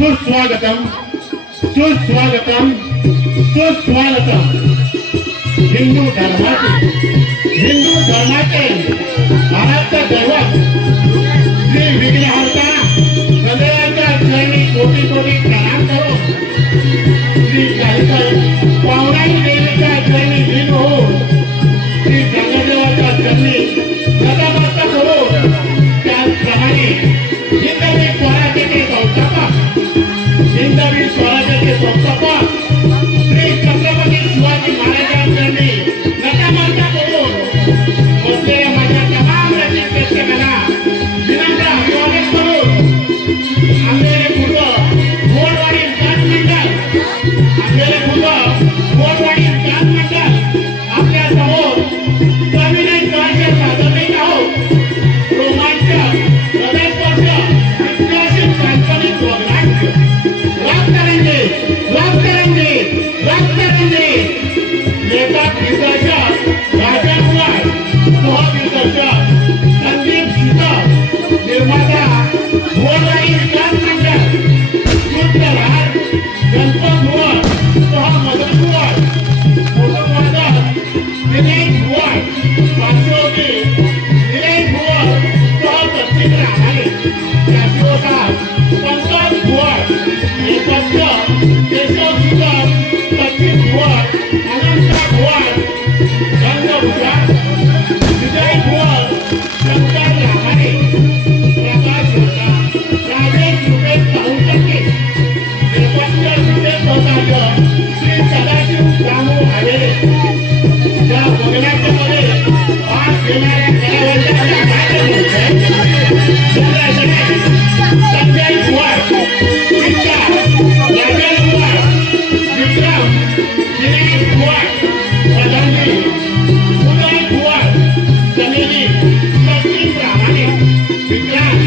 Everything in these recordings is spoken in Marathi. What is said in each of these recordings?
सुस्वागतम सुस्वागतम सुस्वागतम हिंदू धर्माचे आराध्य दैवत श्री विघ्नहर्ता गणेशाच्या चरणी कोटी कोटी प्रणाम करो। श्री पौराणिक देवीच्या चरणी लीन हो, श्री गंगादेवाच्या चरणी नतमस्तक हो। त्याचप्रमाणे हिंदवी स्वराज्याचे संस्थापक श्री छत्रपती शिवाजी महाराजांनी नतमस्तक करून बसलेल्या माझ्या तमाम रसिक प्रेक्षकांना विनम्र अभिवादन करून आमचे पूर्व गोडवाडी विकास मंडळ आपल्या समोर सविनय सहर्ष निलेश भुवर सह सचिन राहणारे शास्त्रोसार पंकज भुवर नेपथ्य केशव सुगम सचिन भुवर अनंत भुवर रंगभूषण विजय भुवर शंकर राहणारे प्रकाश होता राजेश रुपेश साऊंटके नेपथ्य विशेष होता श्री सदाशिव दामू हवेरे या बघण्याच्या मध्ये भाग घेणाऱ्या कलावंतांना काय संजय कुमार चित्ता राजन कुमार विक्रम दिलीप कुमार पदंगी उदय कुमार जमिनी सचिन रामाने विक्रांत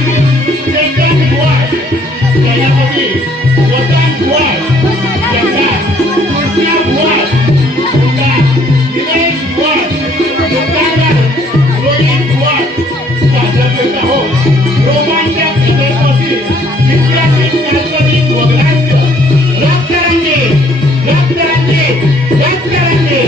चेतन कुमार प्रजापती वसंत कुमार जगदार कृष्णा कुमार मुंडा दिनेश कुमार दुकानदार रोहित कुमार स्वागत हो रोमांचक हृदयपती विद्यापीठ काल्पनिक वगनाट्य रक्तरंगी रक्तरंगी रक्तरंगी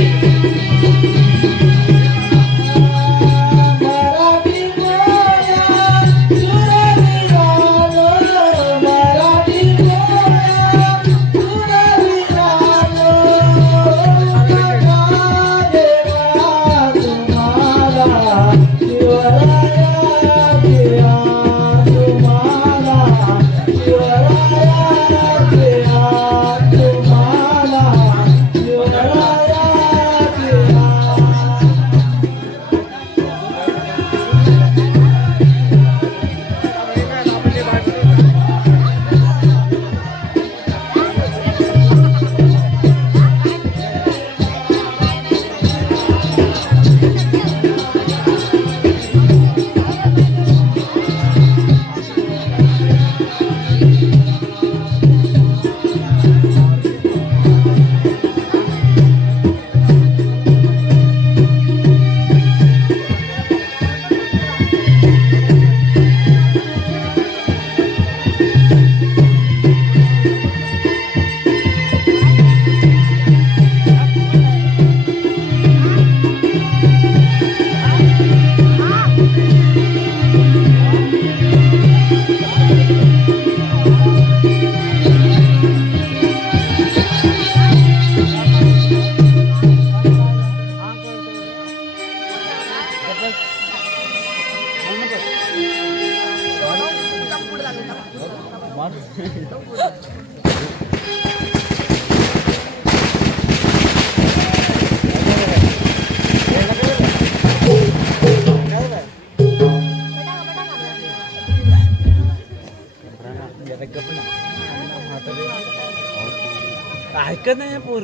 ऐकत नाही पोर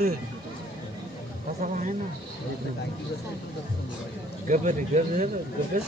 कसं आहे ना गबर गबस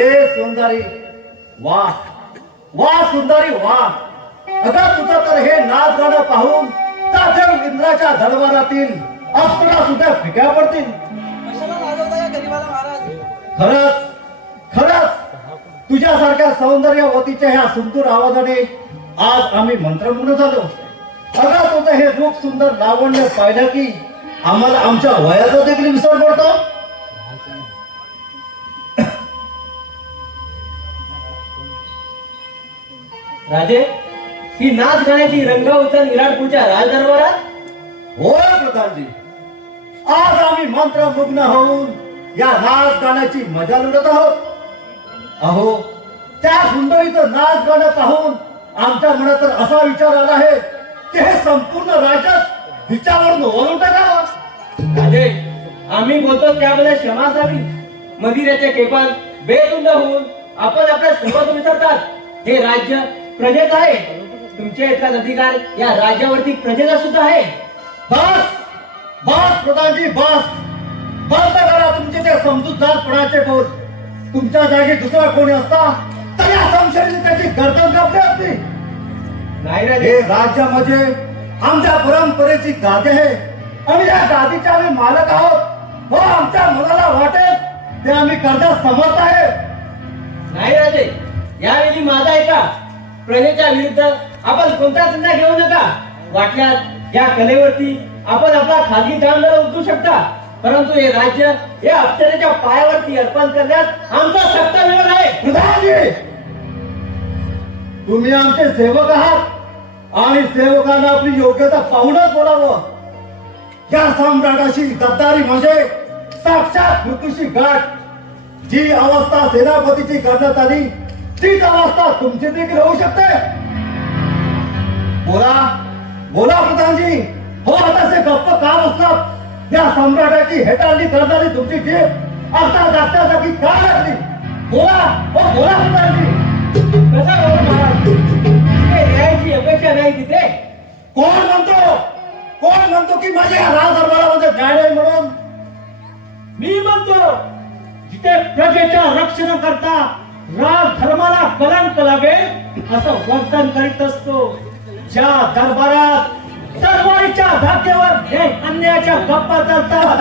हे सुंदरी, वा वा सुंदरी वा. अगं तुझं तर हे नाच गाणं पाहून त्या देव इंद्राच्या दरबारातील अप्सरा सुद्धा फिक्या पडतील. कशाला लाजवता या गरीबाला महाराज? खरंच खरंच तुझ्यासारख्या सौंदर्यवतीच्या ह्या सुंदर आवाजाने आज आम्ही मंत्रमुग्ध झालो. अगं तुझं हे रूप सुंदर लावण्य पाहिलं की आम्हाला आमच्या वयाचा देखील विसर पडतो. राजे, ही नाच गाण्याची रंगवतन विराटपूरच्या राजदरबारात. होय प्रधानजी, आज आम्ही मंत्रमुग्ध होऊन या नाच गाण्याची मजा लुटत आहोत. अहो त्या सुंदरीचं नाच गाणं पाहून आमच्या मनात तर असा विचार आला आहे की हे संपूर्ण राज्यात हिच्यावरून ओढून टाकावं. राजे, आम्ही बोलतो त्याबद्दल क्षमा असावी. मदिराच्या केपात बेधुंद होऊन आपण आपल्या सर्वस्व विसरतात. हे राज्य प्रजेच आहे. तुमच्या इतकाच अधिकार या राज्यावरती प्रजेचा सुद्धा आहे. बस बस प्रधानजी बस. बंद करा तुमचे ते समजूतदारपणाचे बोल. तुमच्या जागी दुसरा कोणी असता तर या संशयाने त्याची गर्दन कापली असती. नाही राजे, हे राज्य म्हणजे आमच्या परंपरेची गादी आहे आणि या गादीचे आम्ही मालक आहोत. व आमच्या मनाला वाटेल ते आम्ही करण्यास समर्थ आहे. नाही राजे, यावेळी माझा ऐका. प्रजेच्या विरुद्ध आपण कोणता धंदा घेऊ नका. वाटल्यास या कलेवरती आपण आपला खाजगी दांडा उतरू शकता, परंतु हे राज्य या अप्सरेच्या पायावरती अर्पण करण्यास आमचा सक्त विरोध आहे. प्रधानजी, तुम्ही आमचे सेवक आहात आणि सेवकांना आपली योग्यता पाहूनच बोलावं. या सम्राटाशी गद्दारी म्हणजे साक्षात मृत्यूशी गाठ. जी अवस्था सेनापतीची करण्यात आली तीच अवस्था तुमची देखील होऊ शकते. बोला बोला प्रधानजी. हो तसे गप्प का बसलात? या सम्राटाची हेटाळणी करणारी तुमची जीभ आता जागच्या जागी का लागली? बोला हो बोला प्रधानजी. कसा बोलू महाराज? इथे न्यायाची अपेक्षा नाही तिथे. कोण म्हणतो की माझ्या राज दरबारामध्ये न्याय नाही म्हणून? मी म्हणतो, जिथे प्रजेच्या रक्षण करता राज धर्माला कलंक लागेल असं वर्तन करीत असतो. ज्या दरबारात तरवारीच्या धाक्यावर हे अन्यायाच्या गप्पा चालतात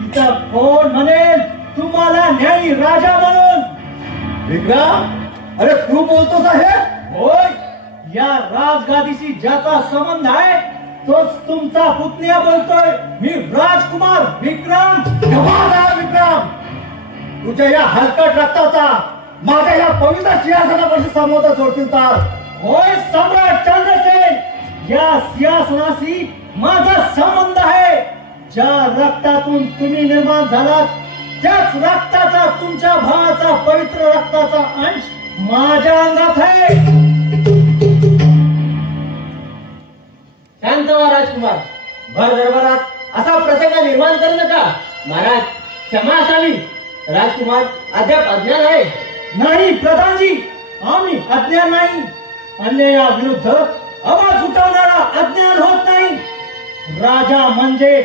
तिथं कोण म्हणेल तुम्हाला न्यायी राजा म्हणून? विक्रम, अरे तू बोलतोस आहे? होय, या राजगादीशी ज्याचा संबंध आहे तोच तुमचा पुतण्या बोलतोय. मी राजकुमार विक्रम. जवाहरलाल विक्रम, तुझ्या या हलकट रक्ताचा माझ्या या पवित्र सिंहासनापाशी संबंध जोडतील तर? होय सम्राट चंद्रसेन, या सिंहासनाशी माझा संबंध आहे. ज्या रक्तातून तुम्ही निर्माण झालात त्याच रक्ताचा तुमच्या भावाचा पवित्र रक्ताचा अंश माझ्या अंगात आहे. शांत व्हा राजकुमार. भर दरबारात असा प्रसंग निर्माण करू नका. महाराज, क्षमा असावी. राजकुमार अद्याप अज्ञान आहे. नाही प्रधानजी, आम्ही अज्ञान नाही. अन्यायाविरुद्ध आवाज उठवणारा अज्ञान होत नाही. राजा म्हणजे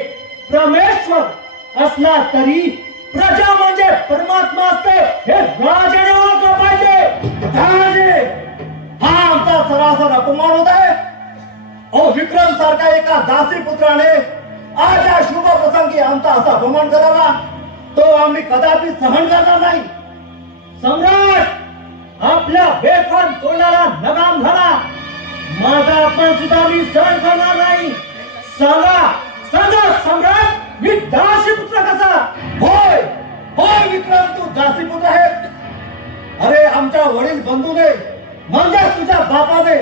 परमेश्वर असला तरी प्रजा म्हणजे परमात्मा असते हे राजाने ओळखलं पाहिजे. प्रधानजी, हा आमचा सरासर अपमान होत आहे. ओ विक्रम सारखा एका दासी पुत्राने आज या शुभ प्रसंगी आमचा असा अपमान करावा तो आम्ही कदापि सहन करणार नाही. सम्राट, आपल्या बेफाम तोंडाला लगाम घाला. माझा अपमान सुद्धा मी सहन करणार नाही. सांगा सांगा सम्राट, मी दासीपुत्र कसा? होय होय विक्रम, तू दासीपुत्र आहेस. अरे आमच्या वडील बंधूने म्हणजे तुझ्या बापाने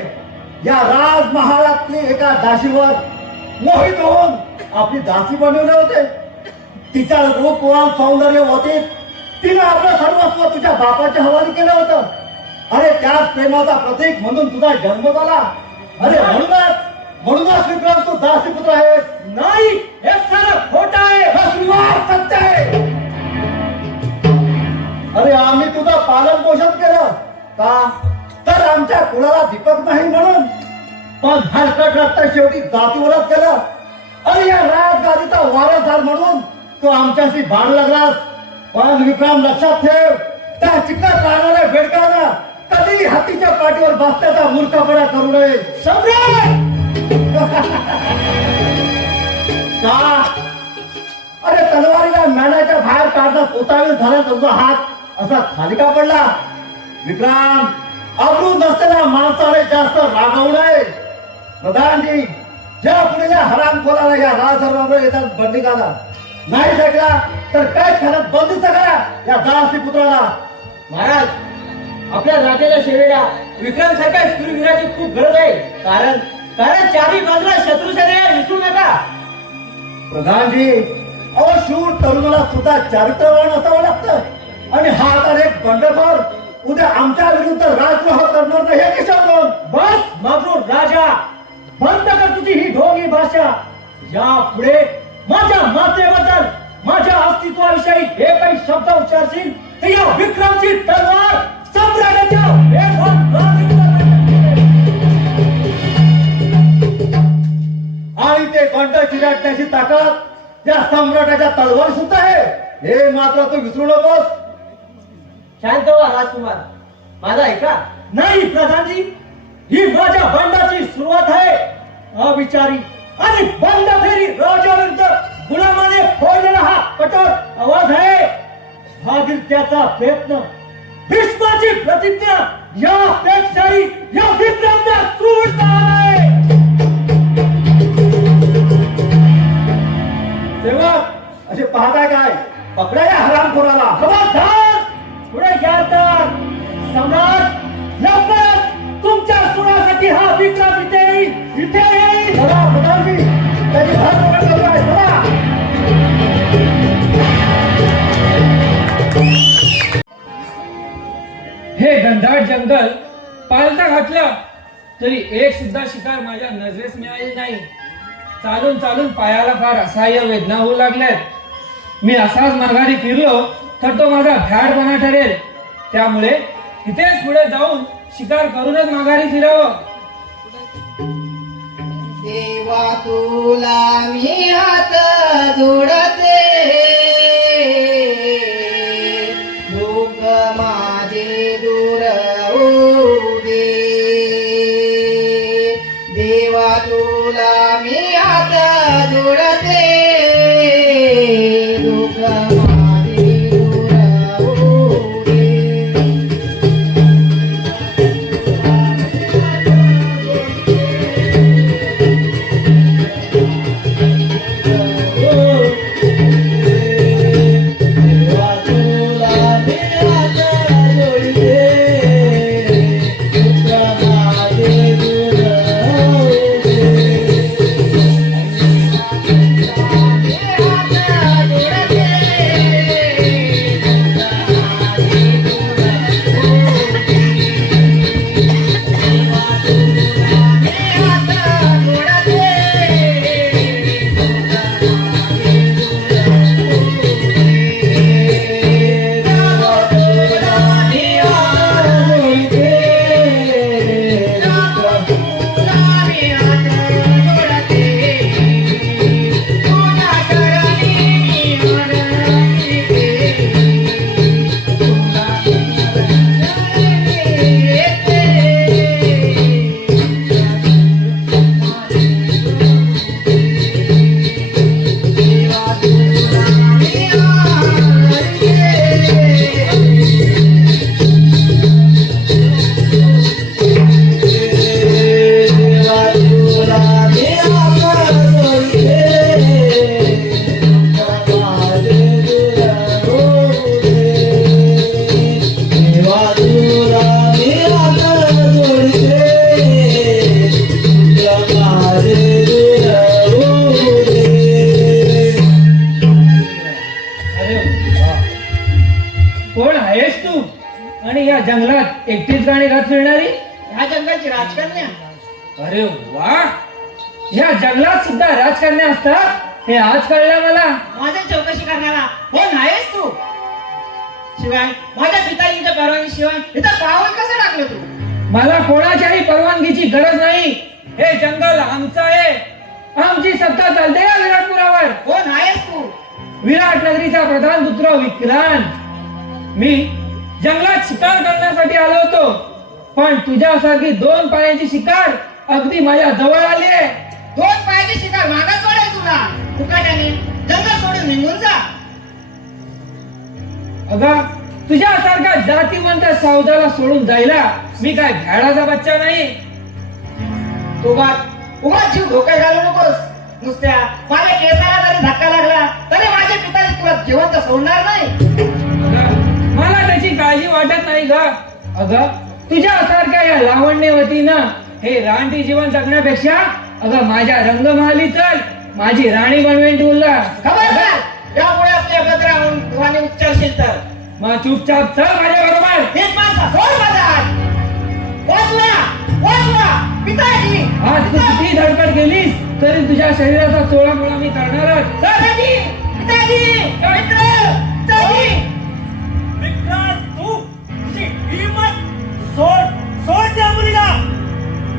या राजमहालातली एका दासीवर मोहित होऊन आपली दासी बनवले होते. तिच्या रूपवान सौंदर्य होते तिने आपलं सर्वस्व तुझ्या बापाच्या हवाली केलं होतं. अरे त्याच प्रेमाचा प्रतीक म्हणून तुझा जन्म झाला. अरे म्हणूनच विक्रम तू दासीपुत्र आहेस. नाही, हे सारं खोटं आहे. हा श्रीवार सत्य आहे. अरे आम्ही तुझं पालन पोषण केलं का तर आमच्या कुळाला दीपक नाही म्हणून, पण हलकट रक्त शेवटी जातीवरच केलं. अरे या राजगादीचा वारसदार म्हणून तू आमच्याशी भांडू लागलास. पण विक्रम लक्षात ठेव, त्या चिखलात राहणाऱ्या बेडकांना कधी हातीच्या पाठीवर बसण्याचा मूर्खपणा करू नये. सम्राट का? अरे तलवारीला मॅनाच्या बाहेर काढण्यात उतावीळ झाला तुझा हात असा खाली का पडला? विक्रांत, अब्रू नसलेल्या माणसाने जास्त रागवू नये. प्रधानजी, ज्या पुढे या हरामखोराला या राजदरबारावर येतात बंदी घाला. नाही ऐकला तर काय करत बंदिस्त करा या दासी पुत्राला. महाराज, आपल्या राजाच्या सेवेला विक्रम सारख्या शूरवीराची खूप गरज आहे. कारण कारण चारही बाजूला शत्रू सेना आहे, विसरू नका. प्रधानजी, अहो शूर तरुणाला सुद्धा चारित्र्यवान असावं लागतं आणि हा तर एक बंडखोर उद्या आमच्या विरुद्ध राजद्रोह करणार नाही हे कशावरून? बस मगरूर राजा, बंद कर तुझी ही ढोंगी भाषा. यापुढे माझ्या मातेबद्दल, माझ्या अस्तित्वाविषयी हे काही शब्द उच्चारशील तर या विक्रमची तलवार सम्राटाच्या वेगात आणि ते कंठ चिराटण्याची ताकद त्या सम्राटाच्या तलवार सुद्धा आहे हे मात्र तू विसरू नकोस. शांत व्हा राजकुमार, माझा ऐका. नाही प्रधानजी, ही माझ्या बंडाची सुरुवात आहे. अविचारी आणि बंड फेरी राजाविरुद्ध गुलामाने फोडलेला हा कठोर आवाज आहे. भागीरथ्याचा प्रयत्न, भीष्माची प्रतिज्ञा यापेक्षाही या विक्रमचा सूर आहे. सेवक, असे पाहताय काय? पकडा या हरामखोराला. खबरदार, पुढे या तर. सम्राट, लवकरच तुमच्या सुरासाठी हा विक्रम इथे येईल. चला प्रधानजी, त्याची धरपकड करूया. चला. हे घनदाट जंगल पालथा घातला तरी एक सुद्धा शिकार माझ्या नजरेस मिळाली नाही. चालून चालून पायाला फार असह्य वेदना होऊ लागल्यात. मी असाच माघारी फिरलो तर तो माझा भ्याडपणा ठरेल. त्यामुळे इथेच पुढे जाऊन शिकार करूनच माघारी फिरावं. देवा तुला मी हात जोडते, दुःख माझे दूर होऊ दे. देवा तुला मी हात जोडते, दुःख माझे दूर होऊ दे. कोण आहेस तू आणि या जंगलात एकटीच गाणी गात फिरणारी? ह्या जंगलाची राजकन्या. अरे वा, या जंगलात सुद्धा राजकारण्या असतात हे आज कळलं मला. माझ्या चौकशी करणारा कोण आहेस तू? शिवाय माझ्या पिताजींच्या परवानगी शिवाय इथं पाऊल कसं टाकलं तू? मला कोणाच्याही परवानगीची गरज नाही. हे जंगल आमचं आहे. आमची सत्ता चालते या विराटपुरावर. कोण आहेस तू? विराट नगरीचा प्रधान पुत्र विक्रांत. मी जंगलात शिकार करण्यासाठी आलो होतो, पण तुझ्यासारखी 2 पायाची शिकार अगदी माझ्या जवळ आली आहे. 2 पायाची शिकार मागास वाढेल तुला. मुकाट्याने जंगल सोडून निघून जा. अगं, तुझ्यासारख्या जातीवंत सावजाला सोडून जायला मी काय घ्याडाचा बच्चा नाही. उगाच जीव धोक्यात घालू नकोस. नुसत्या माझ्या केसाला जरी धक्का लागला तरी माझे पिताजी तुला जिवंत सोडणार नाही. अगं, मला त्याची काळजी वाटत नाही ग. अगं, तुझ्यासारख्या या लावण्यवतीनं हे रानटी जीवन जगण्यापेक्षा अगं माझ्या रंगमहाली चल, माझी राणी बनवेन तुला. खबरदार, यामुळे आपल्या बदराहून तुझ्याने उच्चारशील तर मग चुपचाप चल माझ्या बरोबर. हेच माणसा सोड माझा. वाचवा पिताजी. आज तू किती धडपड केलीस तरी तुझ्या शरीराचा चोळामोळा मी करणारच. पिताजी, पिताजी, मित्र, पिताजी. विक्रांत, तू तुझी हिंमत सोड त्या मुलीला.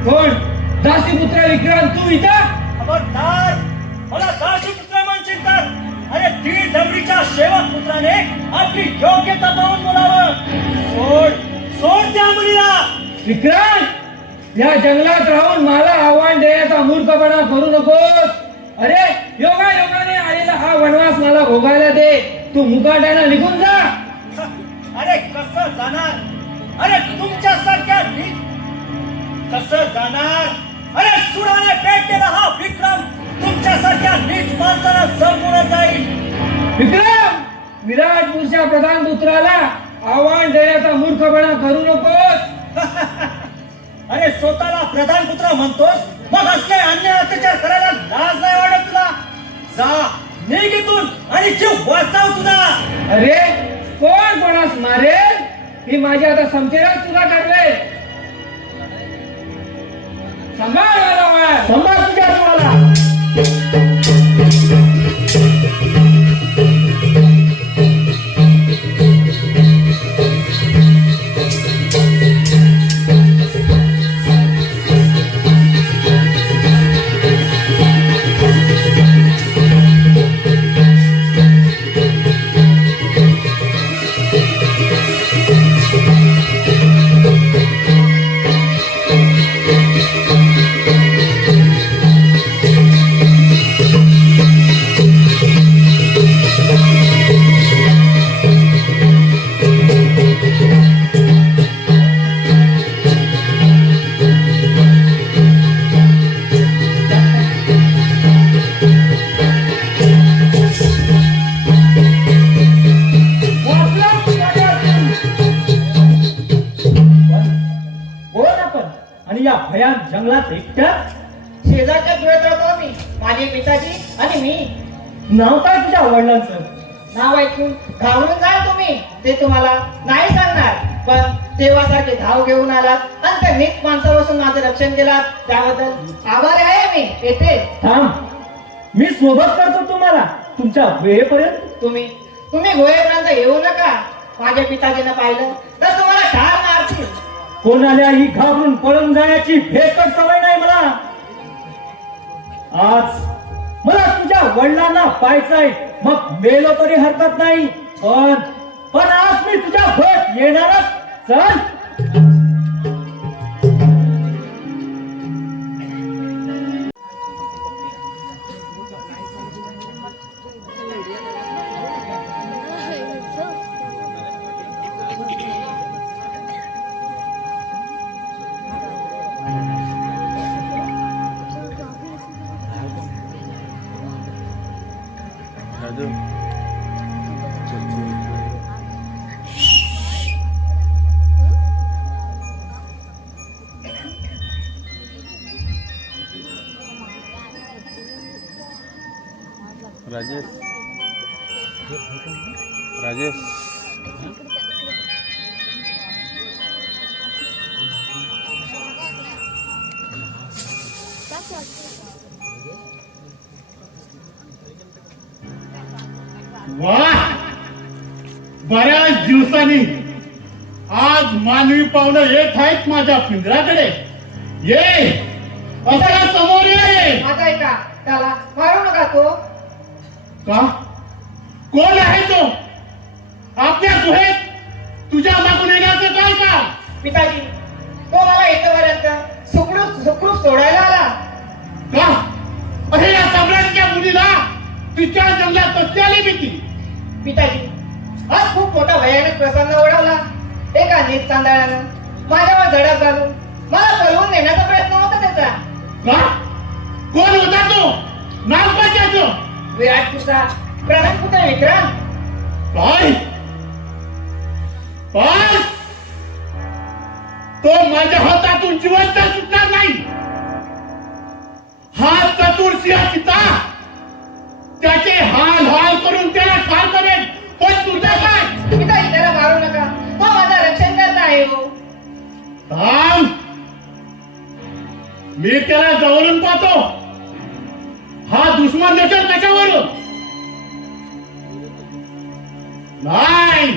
कोण? दासीपुत्र विक्रांत, तू इथं? खबरदार, मला दासी पुत्र म्हणशील तर अरे ती डबरीच्या सेवक पुत्राने आपली योग्यता पाहून बोलावं. सोड त्या मुलीला. विक्रांत, या जंगलात राहून मला आव्हान देण्याचा मूर्खपणा करू नकोस. अरे, योगायोगाने आलेला हा वनवास मला भोगायला दे. तू मुकाट्यानं निघून जा. अरे कसं जाणार? अरे तुमच्यासारख्या कसं जाणार? अरे सुराने पेटलेला हा विक्रम तुमच्यासारख्या नीच माणसाला संपूर्ण जाईल. विक्रम, विराटपूरच्या प्रधान पुत्राला आव्हान देण्याचा मूर्खपणा करू नकोस. अरे स्वतःला प्रधान पुत्र म्हणतोस, मग असले अन्याय अत्याचार करायला लाज नाही वाटत तुला? जा निघ इथून आणि जीव वाचव तुझा. अरे, कोण कोणास मारेल ही माझी आता समजेलच तुला ठरवेल. सांभाळ मला. संभाळ तुझ्या तुम्हाला. भयान जंगलात एकट्या शेजारच्या जुळत राहतो मी. माझे पिताजी आणि मी. नाव काय तुझ्या वडिलांचं? नाव ऐकून घाबरून जाल तुम्ही. ते तुम्हाला नाही सांगणार, पण देवासारखे धाव घेऊन आलात आणि त्या नीट माणसापासून माझं रक्षण केलात त्याबद्दल आभारी आहे मी. येते थांब, मी सोबत करतो तुम्हाला तुमच्या वेळेपर्यंत. तुम्ही गोयेपर्यंत येऊ नका. माझ्या पिताजीनं पाहिलं तर तुम्हाला ठार मारतील. कोणालाही घाबरून पळून जाण्याची भेकट सवय नाही मला. आज मला तुझ्या वडिलांना पाहायचंय, मग मेलो तरी हरकत नाही, पण आज मी तुझ्या भेट येणारच. चल. राजेश राजेश वाह, बऱ्याच दिवसांनी आज मानवी पाहुणं येत आहेत माझ्या पिंजराकडे. ये, असा समोर ये. माझा ऐका, त्याला मारू नका. तो का? कोण आहे तो? आपल्या गुहेत तुझ्या मागून येण्याचं काय का? पिताजी, तो मला इथपर्यंत सुखरूप सोडायला आला. का? अरे या सम्राटच्या मुलीला तिच्या जंगलात कसली आली भीती? पिताजी, आज खूप मोठा भयानक प्रसंग ओढवला. एका नीच चांदळानं माझ्यावर झडप घालून मला पळवून नेण्याचा प्रयत्न होता त्याचा. का? कोण होता तो? नाव काय त्याचं? विराट तुझा प्रणयपुत्र विक्रम. काय? बस! तो माझ्या हातातून जिवंत सुटणार नाही. हा चतुर सिंह चिता त्याचे हाल हाल करून त्याला ठार करेल. पण तुझं काय? पिताजी, त्याला मारू नका. तो माझा रक्षण करता आहे हो. थांब, मी त्याला जवळून पाहतो. हा दुश्मन नसेल कशावरून? नाही,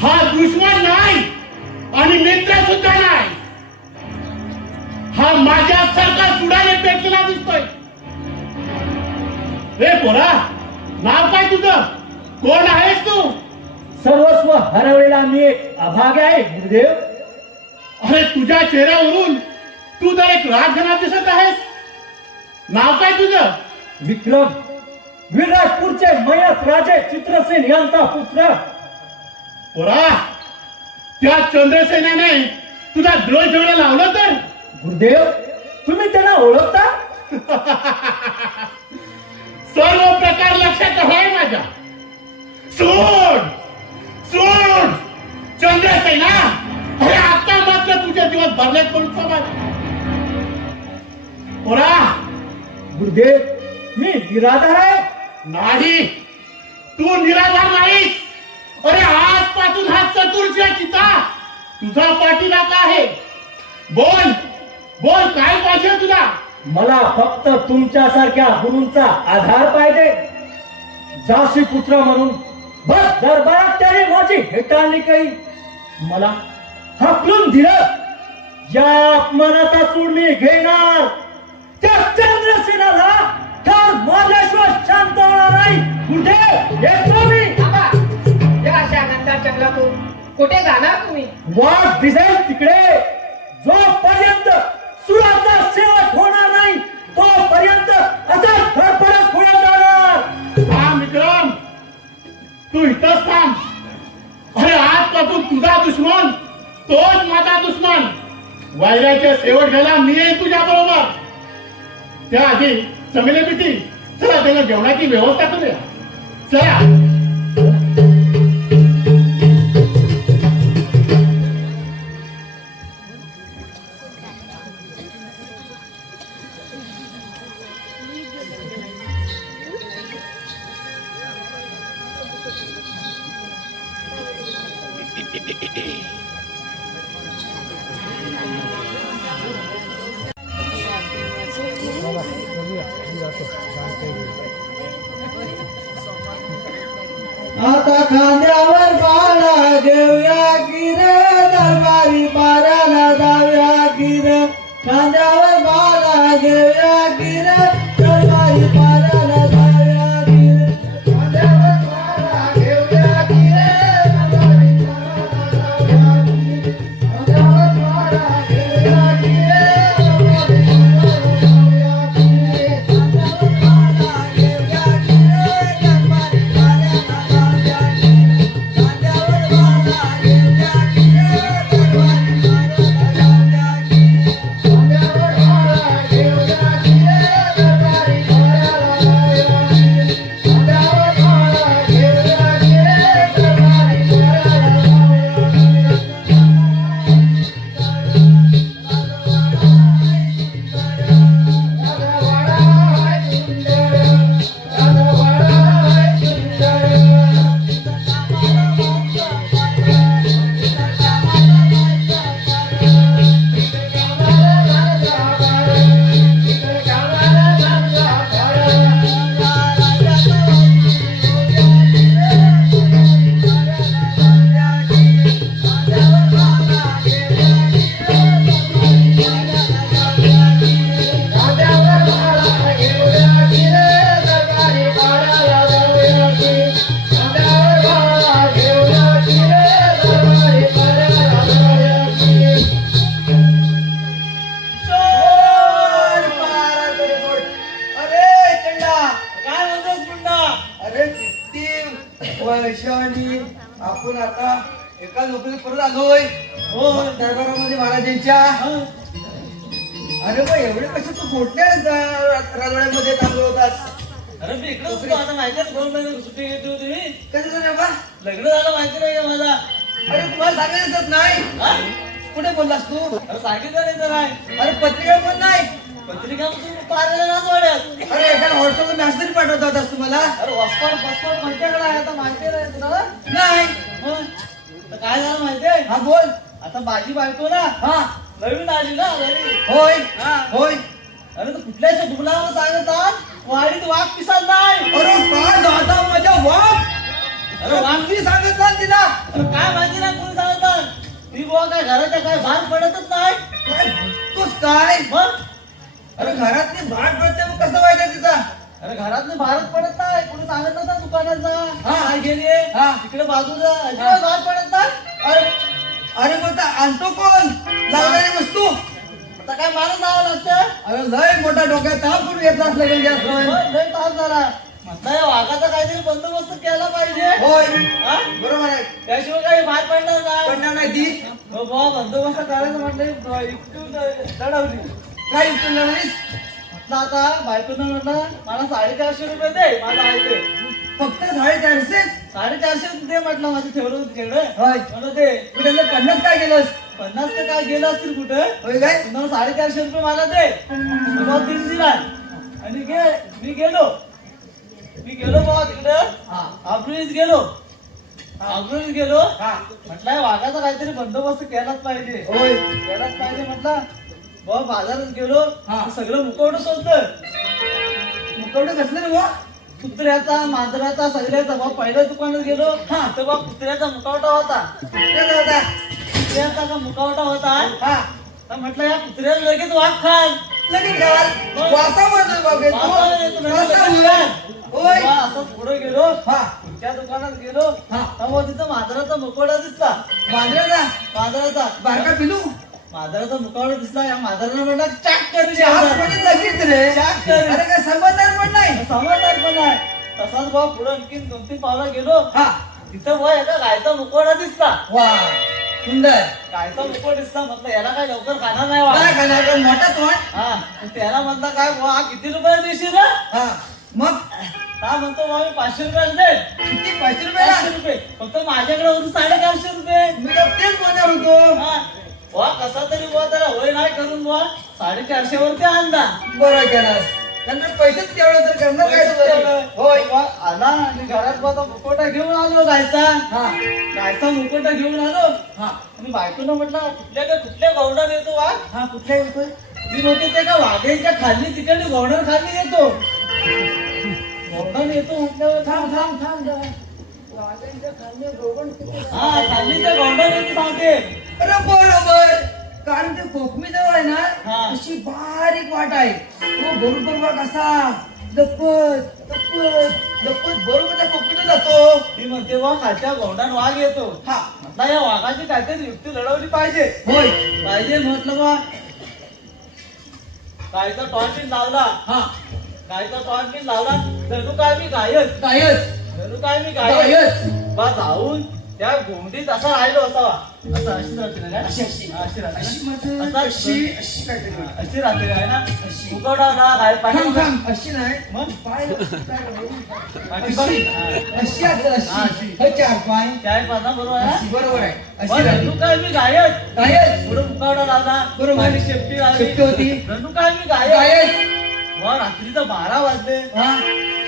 हा दुश्मन नाही आणि मित्र सुद्धा नाही. हा माझ्यासारखा सुडाने पेटलेला दिसतोय. हे पोरा, नाव काय तुझं? कोण आहेस तू? सर्वस्व हरवलेला मी एक अभागे आहे गुरुदेव. अरे तुझ्या चेहऱ्यावरून तू तर एक राजघरात दिसत आहेस. नाव काय तुझं? विक्रम, विराटपूरचे मयत राजे चित्रसेन यांचा पुत्र. पोरा, त्या चंद्रसेनाने तुला द्रोह जेवढं लावलं तर? गुरुदेव, तुम्ही त्यांना ओळखता? सर्व प्रकार लक्षात आहे माझ्या. सोड सोड चंद्रसेना. अरे आता मात्र तुझे दिवस भरलेत पण समाज. पोरा, गुरुदेव, मी निराधार आहे. नाही, तू निराधार नाहीस. अरे आजपासून हा चतुर्थ चिता तुझा पाठीला का आहे? बोल बोल, काय पाहिजे तुला? मला फक्त तुमच्यासारख्या गुरूंचा आधार पाहिजे. जाशी पुत्र म्हणून बस दरबारात त्याने माझी हेटाळणी केली. मला हाकलून दिलं. या अपमानाचा सूड मी घेणार. त्या चंद्रसेनाला ठार मारल्याशिवाय शांत होणार नाही. कुठे येतो मी? थांबा. या अशा अनंतात जंगलातून कुठे जाणार तुम्ही? वाट दिसेल तिकडे. जोपर्यंत सुराचा शेवट होणार नाही तोपर्यंत असाच धडपडत पुढे जाणार. हा विक्रम, तू इथंच थांब. अरे आजपासून तुझा दुश्मन तोच माझा दुश्मन. वैराच्या शेवट घ्यायला मी येईन तुझ्या बरोबर. त्याआधी चमेले पिटी, चला त्याला जेवणाची व्यवस्था करूया. चला. आता खांद्यावर बाळा घेऊया गिर, दरबारी पाऱ्याला जाऊया गिर. खांद्यावर बाळा घेऊया गिर, दरबारी पाऱ्याला जाऊया गिर. खांद्यावर बाळा घेऊया गिर, दरबारी पाऱ्याला जाऊया गिर. खांद्यावर बाळा घेऊया गिर, दरबारी पाऱ्याला जाऊया गिर. खांद्यावर बाळा घेऊया गिर, दरबारी पाऱ्याला जाऊया गिर. खांद्यावर बाळा आलोय हो दरबारामध्ये महाराजांच्या. अरे बा एवढे कसे तू मोठ्या राजवाड्यामध्ये थांबलो होतास? अरे मी इकडे होतो आता माहिती आहे 2 महिने सुट्टी घेतली होती मी. कधी झालं बा? लग्न झालं माहिती नाही का माझा. अरे तुम्हाला सांगायचं नाही. हा? कुठे बोललास तू? अरे सांगितलं नाही तर नाही. अरे पत्रिका पण नाही. पत्रिका पाहिलं ना वाड्यात. अरे एका व्हॉट्सअपला मेसेज पाठवत होतास तुम्हाला? अरे पासपोर्ट माझ्याकडे आहे आता माहिती नाही तुला. नाही. मग तर काय झालं माहितीये हा बोल. आता माझी बायको ना हा नवीन आली ना घरी. होय हा. होय. अरे तू कुठल्याच्या डुबलावर सांगतात वाडीत वाघ पिसाल नाही. अरे काय दादा माझ्या वाघ. अरे वाघ मी सांगत ना तिला. अरे काय माहिती नाही कोणी सांगतात. ती बुवा काय घराच्या काय भाग पडतच नाही. काय तूच काय? मग अरे घरातली भाग पडते मग कसं व्हायचं तिचा? अरे घरातली भारत पडत नाही कोणी सांगत नसतं दुकानात जा. हा. काय गेलीये हा. तिकडे बाजूला अजिबात भाग पडत नाही. अरे अरे मग आता आणतो कोण लागणारी वस्तू? आता काय मारत जावं लागतं. अरे लय मोठा डोक्यात ताप करून येत असलं मग लय ताप झाला. म्हटलं या वाघाचा काहीतरी बंदोबस्त केला पाहिजे. होय हा? बरोबर आहे. त्याशिवाय काही बाहेर पडणार नाही. पडणार नाही ती. हो बुवा बंदोबस्त करायचं म्हटलं इतकी चढवली. काय तुला नाहीस? म्हटलं आता बायकोनं म्हटलं मला 450 रुपये दे माझा आहे ते. फक्त 450? 450 दे म्हटलं माझं ठेवलं होतं तिकडे. होय. म्हणलं दे. तू त्यातले 50 काय केलंस? 50 तर काय गेलं असतील कुठे. होय काय? तुम्हाला 450 रुपये मला दे. तुम्हाला 3 दिला आणि मी गेलो बाबा तिकडे आबरूच गेलो हा. म्हटलं वाघाचा काहीतरी बंदोबस्त केलाच पाहिजे. होय. केलाच पाहिजे म्हटलं बाबा बाजारात गेलो हा. सगळं मुकवडं शोधलं. मुकवडं कसलं रे बुवा? कुत्र्याचा मांजराचा सगळ्याचा बाबा पहिल्या दुकानात गेलो हा. तर बाबा कुत्र्याचा मुकावटा होता. कुठे जाता? कुत्र्याचा का मुकावटा होता. हा. तर म्हटलं या कुत्र्याला लगेच वाघ खाल. लगेच घाल. वासा म्हणतोय बाबा वासावर येतो, तू. लगेच वासा लगेच म्हणतोय. होय. बाबा असं पुढे गेलो हा. त्या दुकानात गेलो हा. तेव्हा तिथं मांजराचा मुखवटा दिसला. मांजराचा मांजराचा बारका पिलू. मांजराचा मुखवटा दिसला. या मांजराला म्हटलं चाक करून द्या. चाक म्हणजे लगेच रे. चाक कर. अरे काय समजदार पण नाही. समजदार पण आहे. तसाच भाऊ पुढे आणखीन 2-3 पावलं गेलो हा. तिथं भाऊ एका गायचा मुखवटा दिसला. वा सुंदर. गायचा मुखवटा दिसला म्हटलं याला काय लवकर खाणार नाही वा. काय खाणार पण मोठा तोंड. हा त्याला म्हणता काय बुवा हा किती रुपये देशील ना. हा. मग का म्हणतो बुवा मी 500 रुपयाला दे. किती 500 रुपयाला? 500 रुपये फक्त माझ्याकडे होतं 450 रुपये. मी तर तेच बोलणार होतो. हा. बुवा कसा तरी बुवा त्याला होय नाही करून बुवा 450 वरती आणला. बरं केलास. त्यांना पैसेच तेवढं तर करणार काय तू तरी? होय. बुवा आला आणि घरात बुवा मुकोटा घेऊन आलो गायचा. हा. गायचा मुकोटा घेऊन आलो हा. आणि बायकोनं म्हटलं कुठल्या गौंडात येतो वाघ. हा कुठल्या येतोय? मी म्हणते ते का वाघांच्या खाली तिकडे गौंडार खाली येतो. गौंडार येतो म्हटल्यावर थांब थांब थांब जरा. वाघांच्या खाली गोवण किती? हा खाली त्या गौंडार येतो सांगते. अरे बरोबर. कारण ते कोकमी जवळ आहे हा. ना अशी बारीक वाट आहे. तो बरोबर बघ असा लपत लपत लपत बरोबर त्या कोकमीला जातो. ती म्हणते वा खालच्या गौंडार वाघ येतो. हा. म्हटलं या वाघाची काहीतरी युक्ती लढवली पाहिजे. होय. म्हटलं बा गायचा टॉर्च लावला. हा. गायचा टॉर्च लावला जणू काय मी गायच. जणू काय मी गायच. गायच. बा जाऊन त्या गोंडीत असा राहिलो असावा. असं अशी राहते ना काय? अशी अशी. हा, अशी राहते अशी ना? म्हणजे असा अशी अशी काहीतरी. हा, अशी राहते काय ना मुकवटा गाय थांब पाठी थांब अशी नाही. मग पाय अशी काय करू? पाठी अशी हा. अशी असेल हा, अशी. अशी. हे चार पाय. चाय पाना बरोबर आहे अशी बरोबर आहे. ना? अशी मग राहिली. जणू काय मी गायच. गायच. पुढे मुकावटा लावला बरोबर. माझी शेपटी लावली. शेपटी होती. जणू काय मी गायच. गायच. मग रात्रीचं 12 वाजले हा.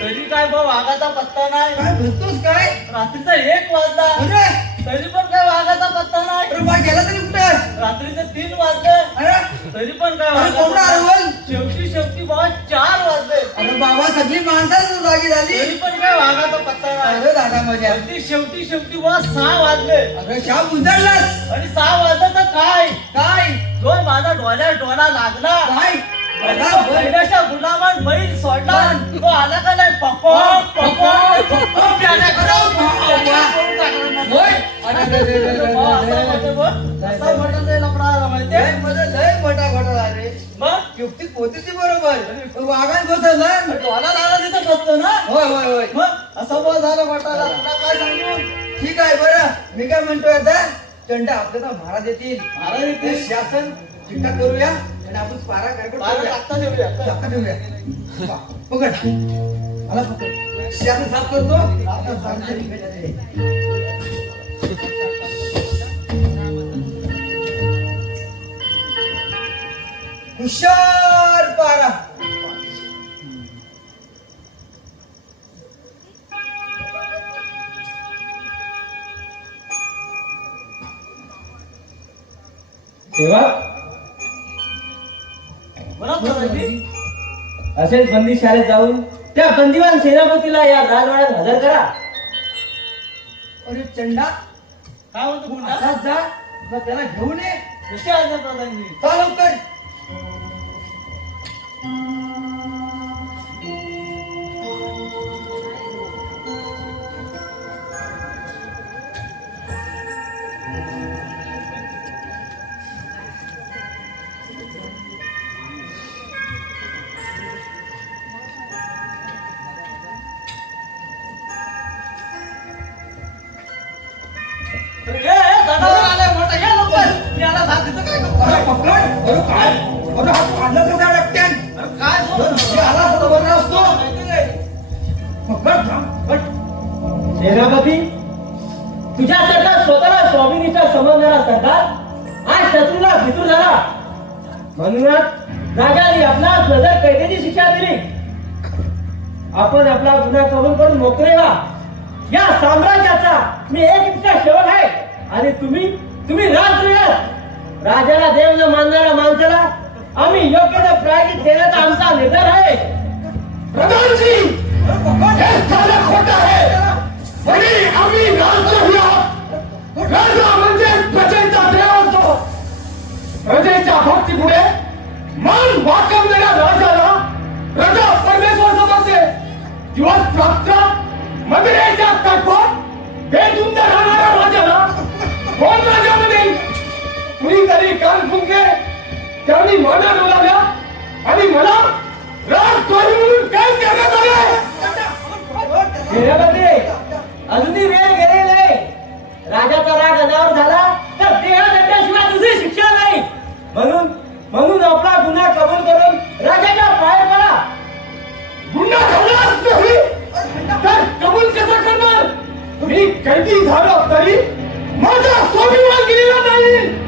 तरी काय बा वाघाचा पत्ता नाही. काय म्हणतोस काय? रात्रीचा 1 वाजला अरे तरी पण काय वाघाचा पत्ता नाही. अरे बा गेला तरी कुठं? रात्रीचे 3 वाजले अरे तरी पण काय अरे वाघाचा कोंबडा पत्ता हरवल. नाही. शेवटी बाबा 4 वाजले अरे बाबा सगळी माणसाच जागी झाली. तरी पण काय वाघाचा पत्ता नाही. अरे दादा मजा. शेवटी बाबा 6 वाजले अरे शाप उजळलाच. आणि 6 वाजलं तर काय काय जो माझा डोळा लागला. काय आणि तो बैलाच्या गुलामान बैल सोडला. तो आला का नाही पकड पकड पकड प्याला करून करून टाकला मग. होय. अरे अरे, अरे, अरे, अरे, बाबा, अरे, असं म्हणते बघ. असं म्हणत आहे लफडा आला माहितीये. लय मध्ये लय मोठा घोटाळा रे. मग युक्ती होती ती बरोबर. वाघान बसवलं. डोला लागला तिथं बसतो ना. होय होय होय. मग असं बघ झालं वाटायला तुला काय सांगू. ठीक आहे बरं. मी काय म्हणतोय आता चंडा आपल्याला मारा देतील. मारा देतील? ते शासन चिंता करूया आणि आपण पारा काढून आत्ता देऊया आता देऊया. वा, पकड मला पकड. शासन साफ करतो. आता साफच्या निघायच्या आहे. हुशार पारा. सेवक असेच बंदी शाळेत जाऊन त्या बंदिवान सेनापतीला या राजवाड्यात हजर करा. अरे चंडा काय म्हणतो गुंडा? असाच जा मग त्याला घेऊन ये. कसे आहे प्रधानजी? चल लवकर. अरे पकड. अरे काय अरे हा काढला तर त्या रट्ट्यान. आला तर बरं असतो. पकड थांब. पकड. सेनापती तुझ्यासारखा स्वतःला स्वामिनीचा समजणारा सरदार आज शत्रूला फितूर झाला. म्हणूनच राजाने आपणास नजर कैदेची शिक्षा दिली. आपण आपला गुन्हा कबूल करून मोकळे व्हा. या साम्राज्याचा मी एक इतका सेवक आहे आणि तुम्ही राजद्रोही. राजाला देव न मानणाऱ्या माणसाला आम्ही योग्य ते प्रायश्चित देण्याचा आमचा निर्धार आहे. प्रधानजी हे सारं खोटं आहे. आणि आम्ही राजद्रोही आहोत. राजा म्हणजे प्रजेचा देव असतो. प्रजेच्या भक्तीपुढे मान वाकवलेल्या राजाला प्रजा परमेश्वर समजते. दिवस रात्र मदिरेच्या काठवर बेधुंद राहणाऱ्या राजाला कोण राजा म्हणेल? कुणीतरी कान फुंकले, त्यांनी माना डोलावल्या आणि मला राजद्रोही म्हणून काय करण्यात आले? सेनापती अजूनही वेळ गेलेली नाही. राजाचा राग अनावर झाला तर देहदंडाशिवाय दुसरी शिक्षा नाही. म्हणून आपला गुन्हा कबूल करून राजाच्या पाया पडा. गुन्हा झालाच नाही तर कबूल कसा करणार? मी कैदी झालो तरी माझा स्वाभिमान गेलेला नाही.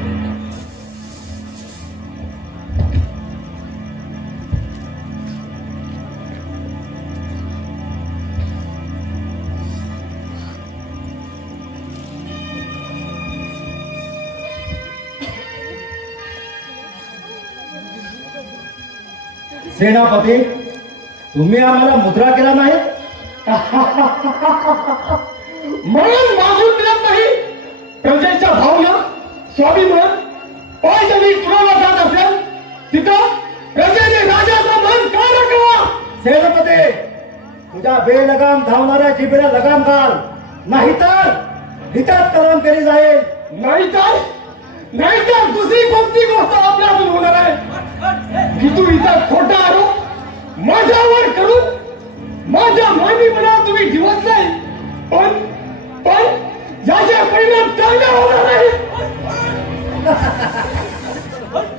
सेनापती तुम्ही आम्हाला मुद्रा केला नाही. म्हणून मागून मिळत नाही. प्रजेच्या भावना स्वाभिमान पायदळी पुरवला जात असेल तिथं प्रजेने राजाचा मान का राखावा? सेनापती तुझ्या बेलगाम धावणाऱ्या जिभेला लगाम घाल, नाहीतर हिताच कलम केली जाईल. नाहीतर दुसरी कोणती गोष्ट आपल्यातून होणार आहे. की तू इथं खोटा आरोप माझ्यावर करून माझ्या मानवीपणावर तुम्ही दिवसले. पण याचे परिणाम चांगले होणार नाही.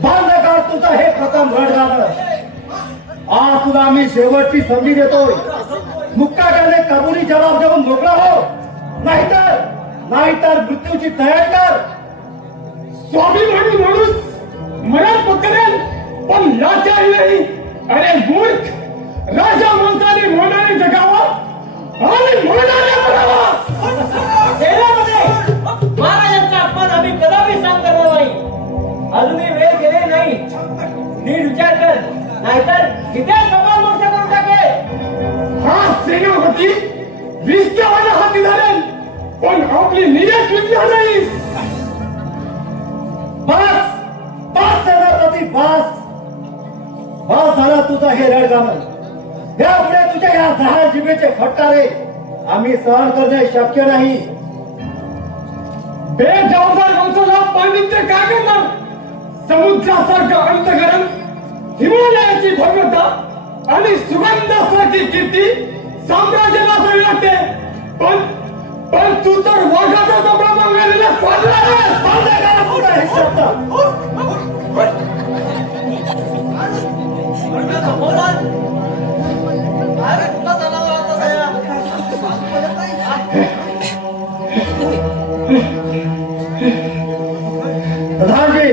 बंद कर तुझं हे प्रथम रडगाणं. आज तुला आम्ही शेवटची संधी देतोय. मुक्काट्याने कबुली जबाब देऊन मोकळा हो, नाहीतर मृत्यूची तयारी कर. स्वाभिमानी माणूस मनात पकडेल पण लाचारी नाही. अरे मूर्ख, राजा माणसाने मनाने जगावा आणि मनाने मरावा. सेनापती महाराजांचा अपमान आम्ही कदापि सहन करणार नाही. अजूनही वेळ गेले नाही. नीट विचार कर, नाहीतर किती कमाल मोर्चा करून टाकेल. हा सेनापती विस्तावाला हाती धरेल पण आपली नियत विकणार नाही. बस सेनापती बस झालं तुझं हे रडगाणं. यापुढे तुझ्या या जहाल जिभेचे फटकारे आम्ही सहन करणे शक्य नाही. बेजबाबदार माणसाला पांडित्य काय करणार? समुद्रासारखं अंतकरण, हिमालयाची भव्यता आणि सुगंधासारखी कीर्ती साम्राज्याला असावी लागते. पण तू तर वाघाचा डबा मागलेला पाडला आहेस. पाडला का कोण आहे शब्द? प्रधानजी,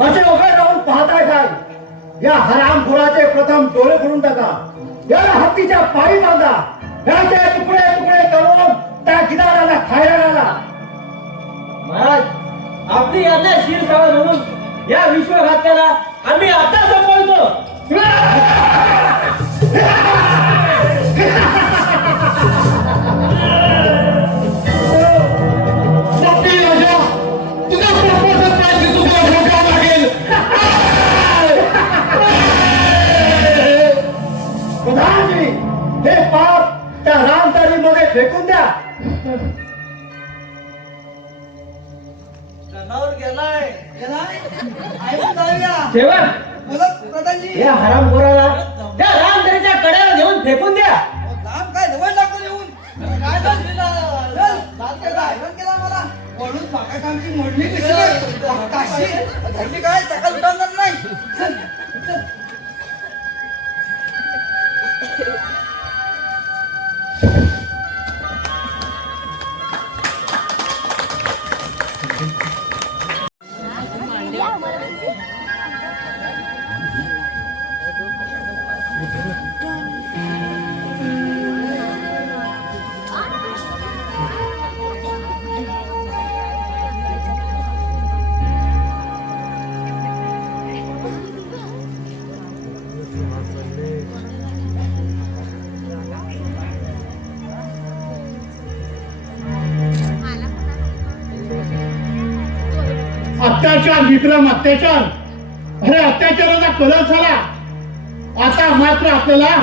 असे उभे राहून पाहताय काय? या हरामखोराचे प्रथम डोळे फोडून टाका. याला हत्तीच्या पायी बांधा. याचे तुकडे तुकडे करून त्या गिधाडाला खायला घाला. महाराज, आपली यातना शिरसावर म्हणून या विश्वघातकाला आम्ही आता संपवतो. बापरे राजा, तुझा प्रपोजल पाहिजे, तुझा भोगा लागेल. प्रधानजी, हे पाप त्या रामतारीमध्ये फेकून द्या. सेवक, या हरामखोराला त्या रामदरीच्या कड्यावर घेऊन फेकून द्या. अत्याचार विक्रम, अत्याचार. अरे अत्याचाराचा कलर झाला. आता मात्र आपल्याला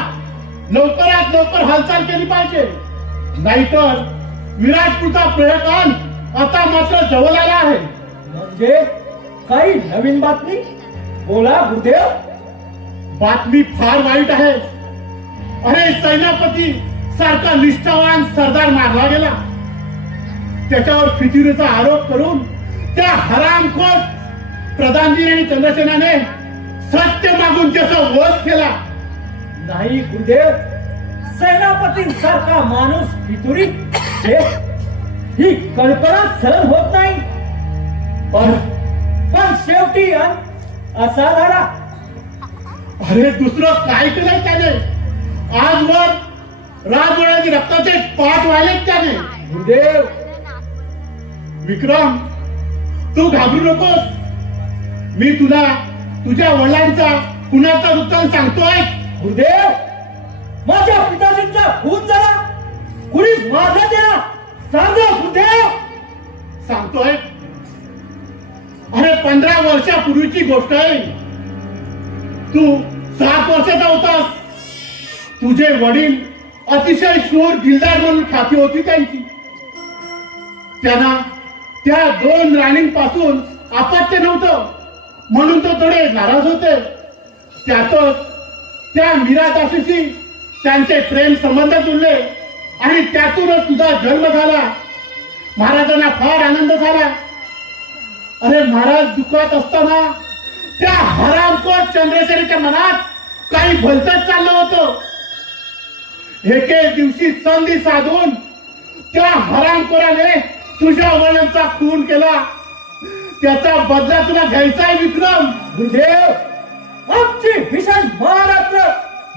लवकरात लवकर हालचाल केली पाहिजे, नाहीतर विराटपूरचा प्रयत्न आता मात्र जवळ आला आहे. म्हणजे काही नवीन बातमी? बोला गुरुदेव. बातमी फार वाईट आहे. अरे सेनापती सारखा निष्ठावान सरदार मारला गेला. त्याच्यावर फितुरीचा आरोप करून त्या हरामखोर प्रधानजी आणि चंद्रसेनाने सत्य मागून त्याचा वध केला. नाही गुरुदेव, सेनापतींसारखा माणूस फितुरी ही कल्पना सहन होत नाही. पण शेवटी असा झाला. अरे दुसरं काय केलंय त्याने? आजवर राजवाड्याचे रक्ताचे पाठ वाहिलेत त्याने. गुरुदेव, विक्रम, तू घाबरू नकोस. मी तुला तुझ्या वडिलांचा कुणाचा वृत्तांत सांगतोय. गुरुदेव, माझ्या पिताजींचा खून झाला. कुणी मारला त्याला? सांगा गुरुदेव. सांगतोय. अरे 15 वर्षापूर्वीची गोष्ट आहे. तू 7 वर्षाचा होतास. तुझे वडील अतिशय शूर दिलदार म्हणून ख्याती होती त्यांची. त्यांना त्या 2 राणींपासून अपत्य नव्हतं म्हणून तो थोडे नाराज होते. त्यातच त्या मीरा दासीशी त्यांचे प्रेम संबंध जुळले आणि त्यातूनच तुझा जन्म झाला. महाराजांना फार आनंद झाला. अरे महाराज दुःखात असताना त्या हरामखोर चंद्रसेनाच्या मनात काही भलतंच चाललं होतं. एके दिवशी संधी साधून त्या हरामखोराने तुझ्या वडिलांचा खून केला. त्याचा बदला तुला घ्यायचा आहे विक्रम. गुरुदेव, आमची भीषण महाराष्ट्र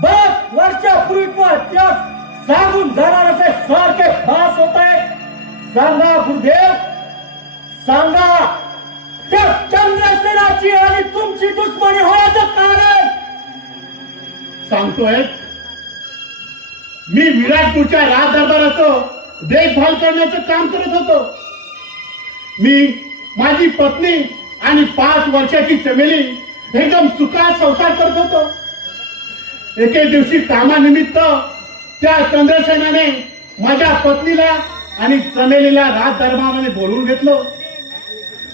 10 वर्षापूर्वी त्यास सांगून जाणार असे सारखे भास होत आहे. सांगा गुरुदेव, सांगा. त्या चंद्रसेनाची आणि तुमची दुश्मनी होण्याचं कारण सांगतोय. मी विराटपूरच्या राज दरबाराचं देखभाल करण्याचं काम करत होतो. मी, माझी पत्नी आणि 5 वर्षाची चमेली एकदम सुखात संसार करत होतो. एके दिवशी कामानिमित्त त्या चंद्रसेनाने माझ्या पत्नीला आणि चमेलीला राज दरबारामध्ये बोलवून घेतलं.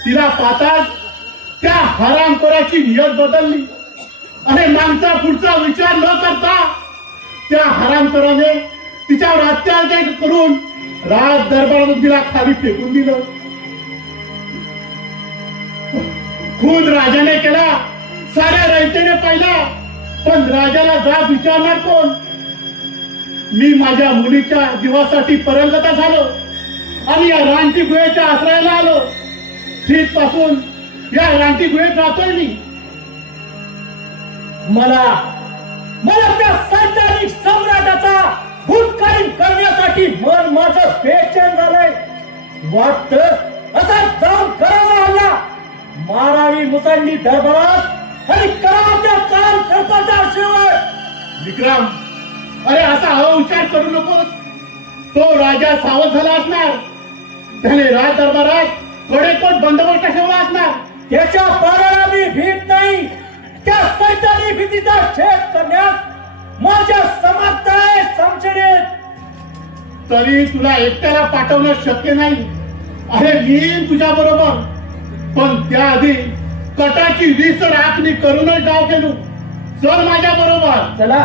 तिला पाहताच त्या हरामखोराची नियत बदलली. अरे मागचा पुढचा विचार न करता त्या हरामखोराने तिच्यावर अत्याचार करून राज दरबारात तिला खाली फेकून दिलं. खून राजाने केला, साऱ्या रयतेने पाहिला, पण राजाला जाब विचारणार कोण? मी माझ्या मुलीच्या जीवासाठी परंगता झालो आणि या रानटी गुहेच्या आश्रयाला आलो. तिथपासून या रानटी गुहेत राहतोय मी. मला त्या सैतानिक सम्राटाचा हुंकारी करण्यासाठी मन माझं बेचैन झालंय. वाटत असा जाऊन करावा हल्ला, मारावी मुसंडी दरबारात आणि करावा त्या काल सर्पाचा शेवट. विक्रम, अरे असा अविचार करू नकोस. तो राजा सावध झाला असणार. त्याने राज दरबारात कडेकोट बंदोबस्त ठेवला असणार. त्याच्या प्राणाला मी भीत नाही. त्या सैतानी भीतीचा छेद करण्यास माझ्या समर्थ आहे संशयित. तरी तुला एकट्याला पाठवणं शक्य नाही. अरे मी तुझ्या बरोबर, पण त्याआधी कटाची 20 राखणी करूनच डाव खेळू. चल माझ्या बरोबर. चला.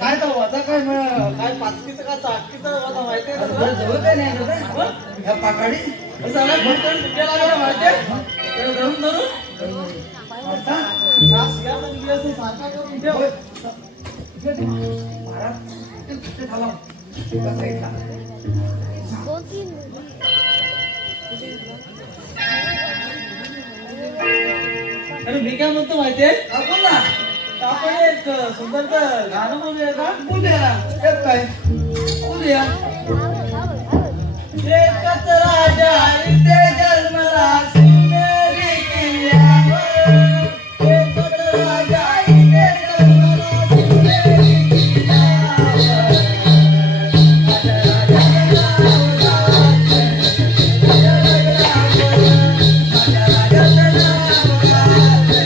काय तर वाचा काय काय पाचकीचं का चाटकीचं वाचा माहिती आहे का? जवळ काय नाही ह्या पाकाडी सगळ्यात भटकन तुझ्या लागला माहिती आहे? त्याला धरून धरून आता या सियाचा दिवस सारखा करून ठेव. महाराज ते थांबा. एका साईडला. अरे मी काय म्हणतो माहितीये? बोल ना. आपण एक सुंदरचं गाणं बोलूया का? बोलूया. एक काय? बोलूया. एकच राजा इथे जन्मला शिवनेरी किल्ल्यावर. एकच राजा इथे जन्मला शिवनेरी किल्ल्यावर. माझ्या राजाचं नाव राजे. माझ्या राजाचं नाव राजे.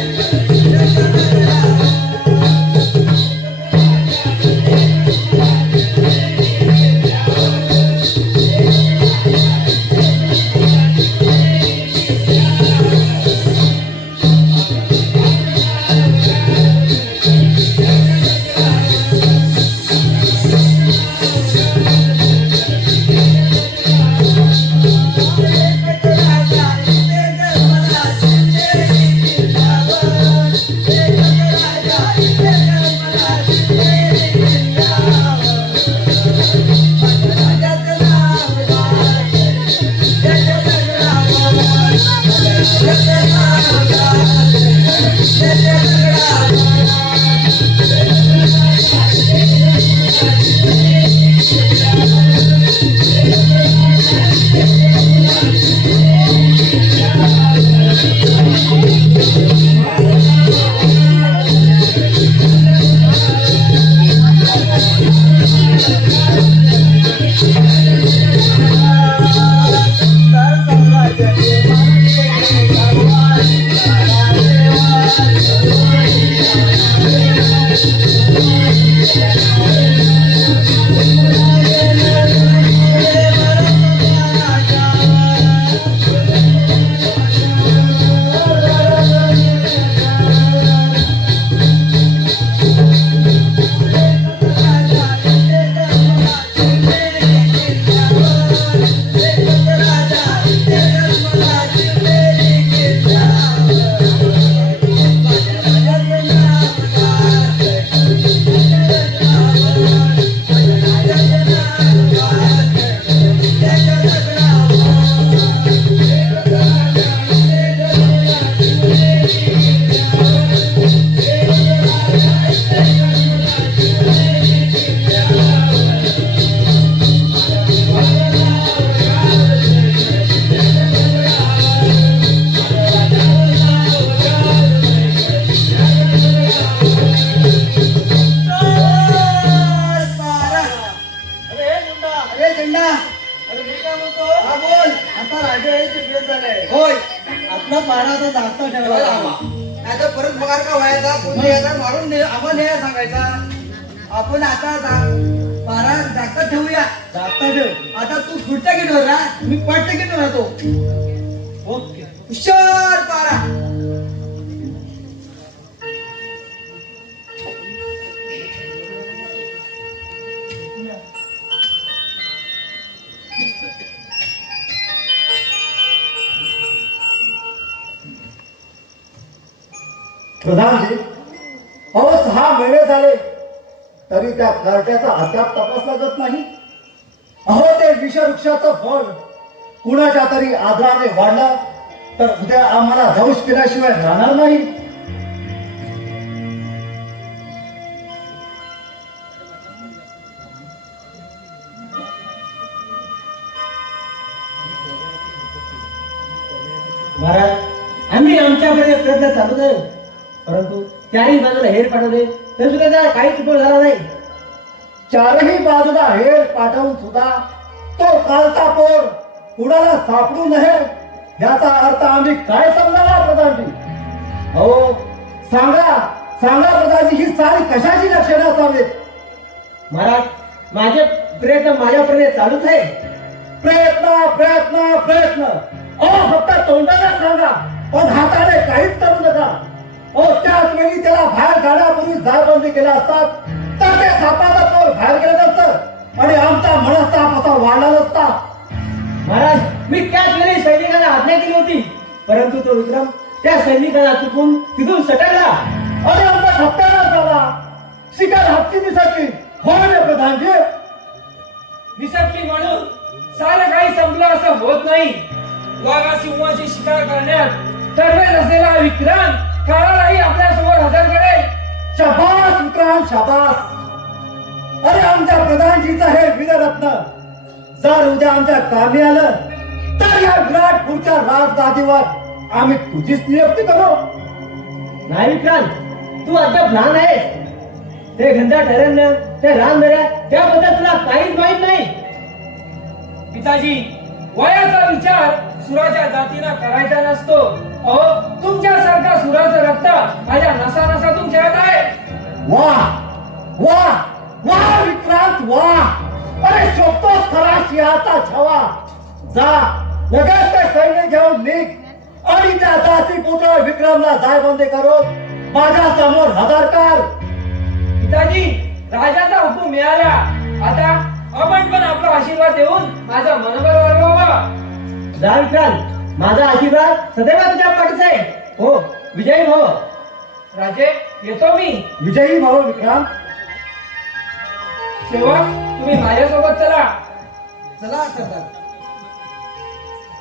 चंदा. अरे मी काय म्हणतो, हा बोल. आता राजा हे तिकडे झालंय. होय, आपला पारा आता जागता ठेवायला हवा. नाही तर परत पगार का व्हायचा, कोणी यायचा मारून आम्हाला नाही सांगायचा. आपण आता पारा जागता ठेवूया. जागता ठेव. आता तू फुटता घेतो ना, मी पडता घेतो राहतो. ओके, हुशार पारा. प्रधानजी, अहो 6 महिने झाले तरी त्या कार्ट्याचा अद्याप तपासला जात नाही. अहो ते विषवृक्षाचं फळ कुणाच्या तरी आदराने वाढलं तर उद्या आम्हाला दंश केल्याशिवाय राहणार नाही. महाराज आम्ही आमच्याकडे प्रयत्न चालूच आहे, परंतु त्याही बाजूला हेर पाठवले तर सुद्धा त्याला काहीच उपयोग झाला नाही. चारही बाजूला हेर पाठवून सुद्धा तो कालचा पोर कुणाला सापडू नये याचा अर्थ आम्ही काय समजावा प्रधानजी? अहो सांगा सांगा प्रधानजी, ही सारी कशाची लक्षणं असावीत? महाराज माझे प्रयत्न माझ्यापर्यंत चालूच आहे. प्रयत्न प्रयत्न प्रयत्न अहो फक्त तोंडाला सांगा पण हाताने काहीच करू नका. अहो त्याच वेळी त्याला बाहेर काढण्यापूर्वी जाळबंदी केल्या असतात तर ते सापाचा पोर बाहेर गेलं नसतं आणि आमचा मनस्ताप असा वाढला नसता. महाराज मी त्याच वेळी सैनिकांना आज्ञा केली होती, परंतु तो विक्रम त्या सैनिकांना चुकून तिथून सटकला. अरे आमचा सत्यानाश झाला. शिकार हातची दिसायची होय ना प्रधानजी? निसटली म्हणून सारं काही संपलं असं होत नाही. वाघा सिंहाची शिकार करण्यात तरबेज असलेला विक्रांत काळालाही आपल्या समोर हजर करेल. शाबास विक्रांत शाबास. अरे आमच्या प्रधानजीचं हे वीररत्न जर उद्या आमच्या कामी आलं तर या विराटपूरच्या राजगादीवर आम्ही तुझीच नियुक्ती करू. नाही विक्रांत, तू अद्याप लहान आहेस. ते घनदाट अरण्य, ते रानदऱ्या त्याबद्दल तुला काहीच माहित नाही. पिताजी, वयाचा विचार सुराच्या जातीनं करायचा नसतो. अहो तुमच्यासारखा सुराचं रक्त माझ्या नसातून खेळत आहे. वाह वाह वाह विक्रांत वाह. अरे शोधतोस खरा सिंहाचा छवा. जा लगेच ते सैन्य घेऊन निघ आणि त्या दासी पुत्र विक्रमला जायबंदी करून माझ्या समोर हजर कर. पिताजी, राजाचा हुकूम मिळाला. आता आपण पण आपला आशीर्वाद देऊन माझा मनोबल वाढवावा. जा विक्रांत, माझा आशीर्वाद सदैव तुझ्या पाठीचा आहे. हो, विजयी भव. राजे, येतो मी. विजयी भाऊ विक्रांत. सेवक, तुम्ही माझ्यासोबत चला. चला सरदार.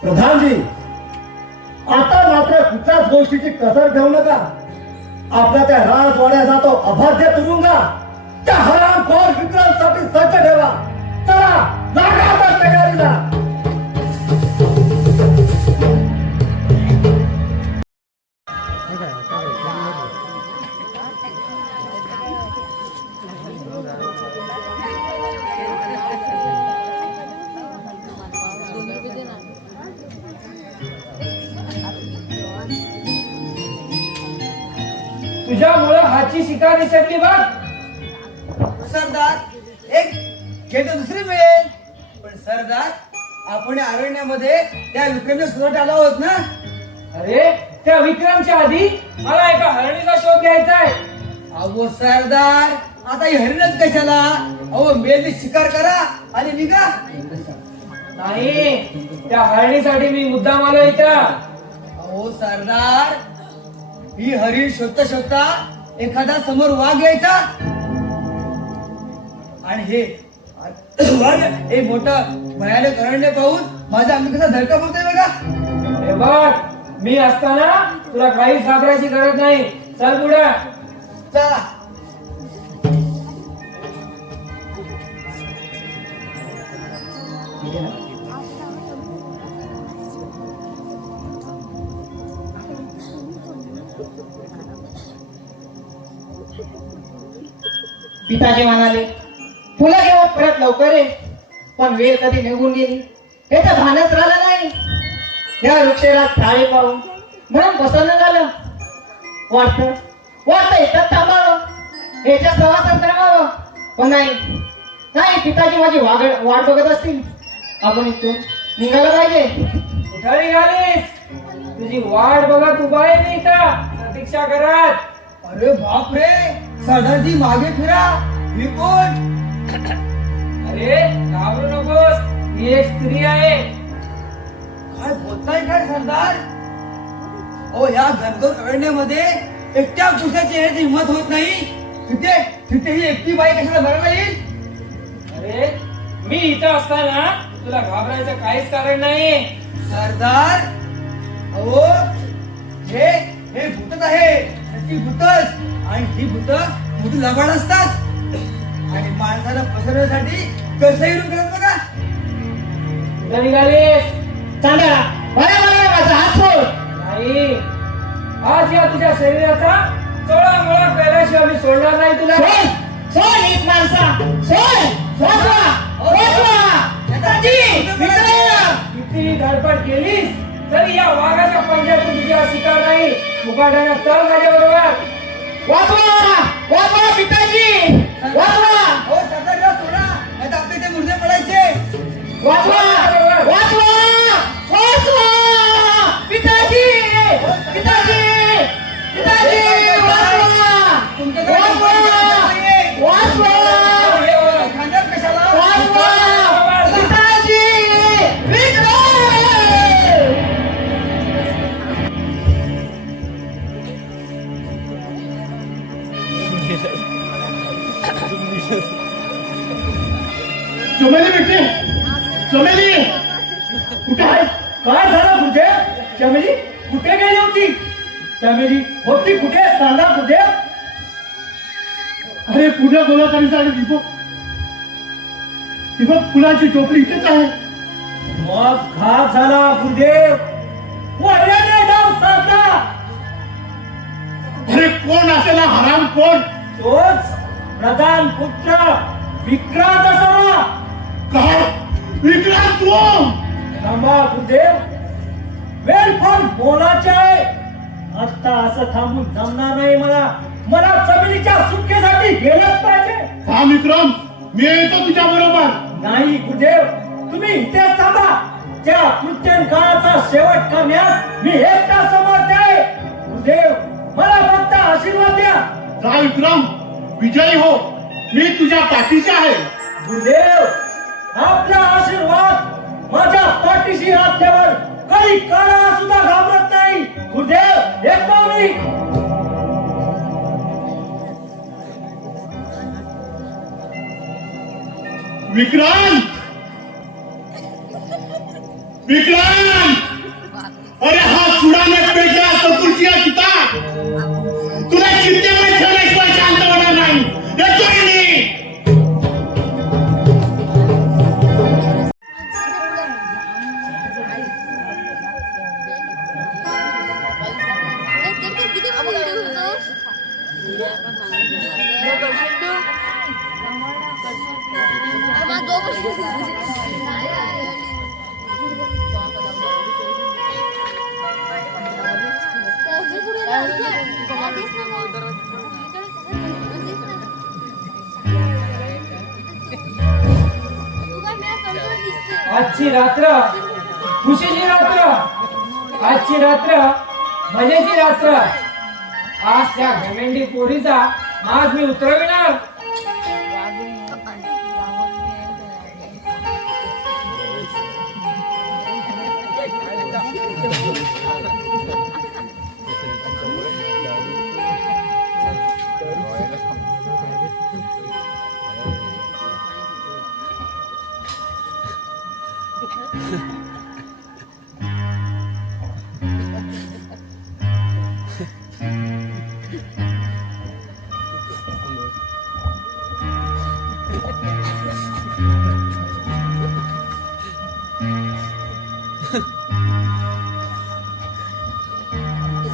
प्रधानजी, आता मात्र कुठल्याच गोष्टीची कसर ठेवू नका. आपल्या त्या राजवाड्या जातो अभद्य तुरुंगा त्या हरामखोर विक्रांतसाठी सज्ज ठेवा. चला लागा आता तयारीला. तुझ्यामुळं हाची शिकार निसटली बघ. सरदार, एक घेतो दुसरी मिळेल. पण सरदार, आपण या अरण्यामध्ये त्या विक्रमच्या शोधात आलो आहोत ना. अरे त्या विक्रमच्या आधी मला एका हरणीचा शोध घ्यायचा आहे. अहो सरदार, आता ही हरिणच कशाला? अहो मेली शिकार करा आणि निघा. नाही, त्या हरणीसाठी मी मुद्दाम आलो इथं. अहो सरदार, ही हरिण शोधता शोधता एखादा समोर वाघ यायचा आणि हे वाघ हे मोठं भयानक अरण्य पाहून माझा आम्ही कसा धडका पडतोय बघा. हे बघ, मी असताना तुला काहीच घाबरायची गरज नाही. चल पुढे. चला. पिताजी म्हणाले, तुला केव्हा परत लवकर ये. पण वेळ कधी निघून गेली हे तर भानच राहिलं नाही. या वृक्षरात थाळे पाहून म्हणून पसंत झालं. वाटतं इथं थांबावं, याच्या सहवासात राहावं, पण नाही पिताजी माझी वाट बघत असतील. आपण इथून निघालं पाहिजे. कुठे निघालीस? तुझी वाट बघत उभा आहे मी इथं प्रतीक्षा करत. अरे बाप रे, सरदारजी मागे फिरा. ही कोण? अरे घाबरू नकोस, ही एक स्त्री आहे. काय बोलताय काय सरदार? ओ या घनघोर अरण्यामध्ये एकट्या पुरुषाची येण्याची हिंमत होत नाही. तिथे ही एकटी बाई कशाला बघायला येईल? अरे मी इथं असताना तुला घाबरायचं काहीच कारण नाही. सरदार, अहो हे भूतच आहे. नक्की भूतच. आणि ही भूत लबाड असतात आणि माणसाला पसरवण्यासाठी कसंही रूप करत बघा. कुठे निघालीस? चांदा बरं माझा हात सोड. नाही, आज या तुझ्या शरीराचा चोळा मोळा केल्याशिवाय मी सोडणार नाही तुला. सोड नीट माणसा, सोड वाचवा. किती धडपड केलीस तरी या वाघाच्या पंजातून तुझ्या शिकार नाही. मुकाट्याने चल माझ्या बरोबर. वाचवा पिताजी, वाचवा. हो सरदारला सोडा, नाही तर आपले ते मुर्दे पडायचे. वाचवा पिताजी, पिताजी, पिताजी, वाचवा खांद्यावर कशाला? पिताजी, चमेली बेटे, चमेली काय झालं कुठे? चमेली कुठे गेली होती? चमेली होती कुठे? सांगा कुठे? अरे पुढे गोलाकारीचा आणि दीपक फुलाची टोपली इथेच आहे. मग घात झाला गुरुदेव. वडिलांनी डाव साधला. अरे कोण असेल हा हराम? कोण? तोच प्रधान पुत्र विक्रांत असावा. काय विक्रांत? तू थांबा गुरुदेव, वेळ फार मोलाची आहे. आता असं थांबून जमणार नाही. मला चमेलीच्या सुटकेसाठी गेलंच पाहिजे. हा विक्रम, मी येतो तुझ्या बरोबर. नाही गुरुदेव, तुम्ही इथेच थांबा. त्या कृत्रिम काळाचा शेवट करण्यास मी एकटा समर्थ आहे. गुरुदेव, मला फक्त आशीर्वाद द्या. जा विक्रम, विजयी हो. मी तुझ्या पाठीशी आहे. गुरुदेव, आपला आशीर्वाद माझ्या पाठीशी असल्यावर काही काळा सुद्धा घाबरत नाही. गुरुदेव, एक पावली. विक्रांत, विक्रांत, अरे हा सुडाने पेटला चतुर्थीया चिता. तुला चिंतेमध्ये ठेवल्याशिवाय शांत होणार नाही. येतोय मी. किती व्हिडिओ होतो आजची रात्र खुशीची रात्र, आजची रात्र मजेची रात्र. आज त्या घमेंडी पोरीचा आज मी उतरविणार.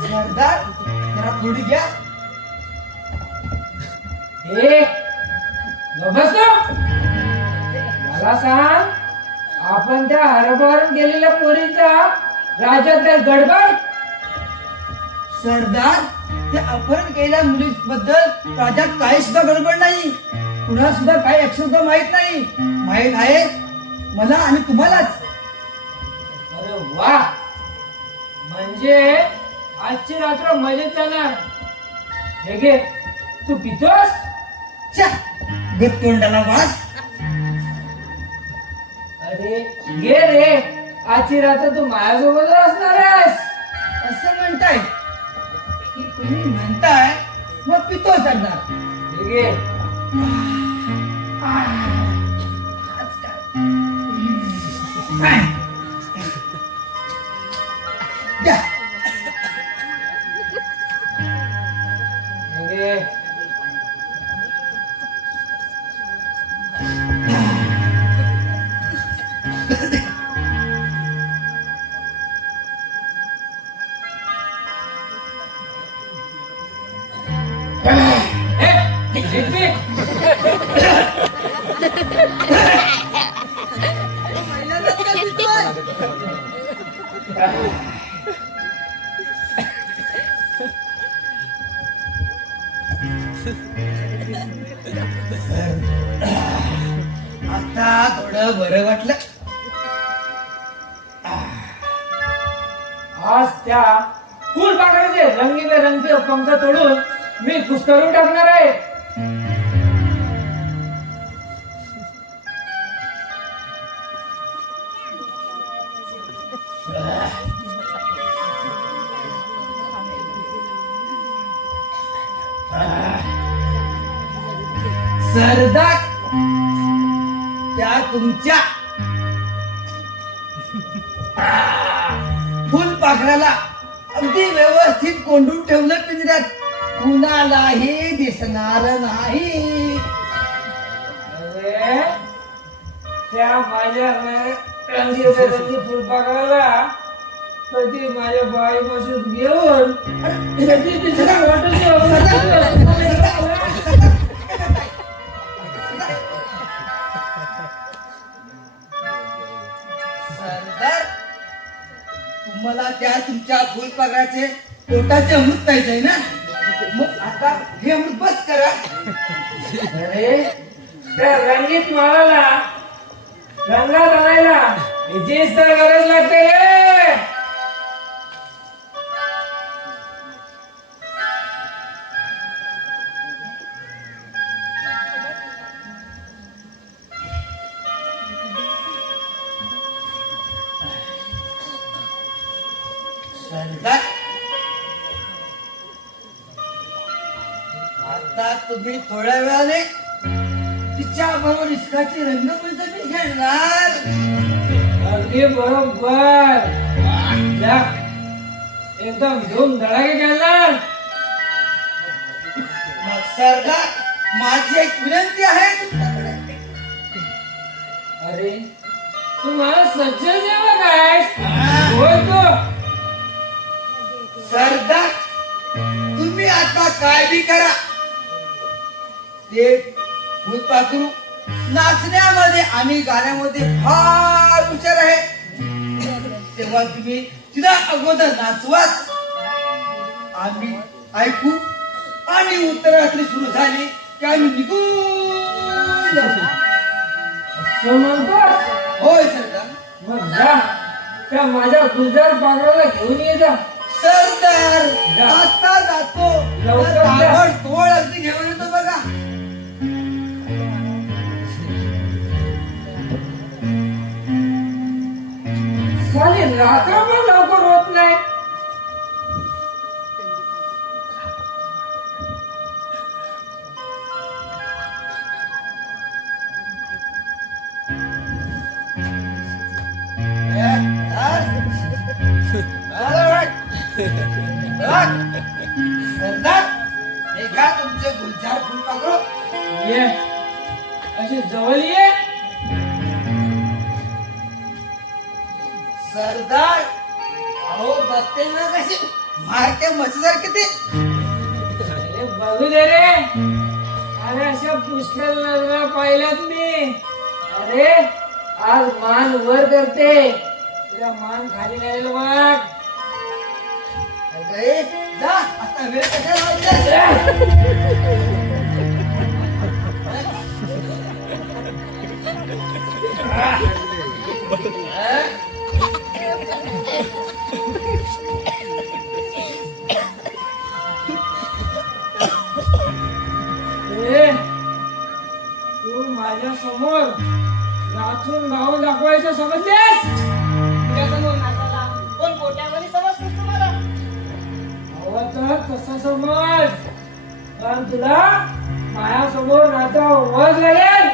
सरदार, जरा थोडी घ्या. ए बस, मला सांग आपण त्या हरभारून गेलेल्या पोरीचा राज्यात गडबड. सरदार, त्या अपहरण केलेल्या मुलीबद्दल राज्यात काही सुद्धा गडबड नाही. कुणा सुद्धा काही अक्षर माहित नाही. माहित आहे मला आणि तुम्हालाच. अरे वा, म्हणजे आजची रात्र मजेत जाणार. हे घे, तू पितोस? च्या, गततोंडाला वास. अरे घे रे, आजची रात्र तू माझ्यासोबत असणार आहेस. असं म्हणताय की तुम्ही म्हणताय मग पितो सरदार. हे घे. काय? द्या. हे घे. पहिल्यांदाच काय पितोय? आता थोडं बरं वाटलं. आज त्या फुलपाखराचे रंगीबेरंगी पंख तोडून मी कुस्करून टाकणार आहे. सरदार, त्या तुमच्या फुलपाखराला अगदी व्यवस्थित कोंडून ठेवलं पिंजऱ्यात, कुणालाही दिसणार नाही. अरे, त्या माझ्या रंगीबेरंगी फुलपाखराला कधी माझ्या बाईपासून घेऊन कधी तिसऱ्या सरदार, तुम्हाला त्या तुमच्या फुलपाखराचे पोटाचे अमृत प्यायचंय ना, मग आता हे अमृत बस करा. अरे, त्या रंगीत माळाला रंगात आणायला हिचीच तर गरज लागते रे. सरदार, आता तुम्ही थोड्या वेळाने तिच्या बरोबर इश्काची रंगपंचमी खेळणार. अगदी बरोबर. जा, एकदम धूम धडाके खेळणार. मग सरदार, माझी एक विनंती आहे तुमच्याकडे. अरे, तू मला सज्ज जेव्हा काय होय तो. सरदार, तुम्ही आता काय बी करा, ते फुलपाखरू नाचण्यामध्ये आणि गाण्यामध्ये फार हुशार आहे. तेव्हा तुम्ही तिला अगोदर नाचवाच, आम्ही ऐकू, आणि उत्तरात्री सुरू झाली की आम्ही निघून जाऊ. असं म्हणतोस? होय सरदार. मग जा, त्या माझ्या गुलजार पाखराला घेऊन ये जा. सरदार, जा. आता जातो. लवकर जा. तोड अगदी घेऊन येतो बघा. साली रात्र पण लवकर होत नाही. सरदार, हे का तुमचे गुलजार फुलपाखरू? ये, अशी जवळ ये. सरदार, अहो बघते ना कशी मारक्या म्हशीसारखे ते. अरे बघू दे रे. अरे अशा पुष्कळ नजरा पाहिल्यात मी. अरे आज मान वर करते, तुझा मान खाली नाही वाट. अगं ए, जा आता वेळ कशाला वाजलाय? ए, तू माझ्या समोर नाचून गाऊन दाखवायचं समजतेस? कोण पोट्यामध्ये समजतोस तुम्हाला? हवं तर तसं समज, पण तुला माझ्यासमोर नाचा वज लागेल.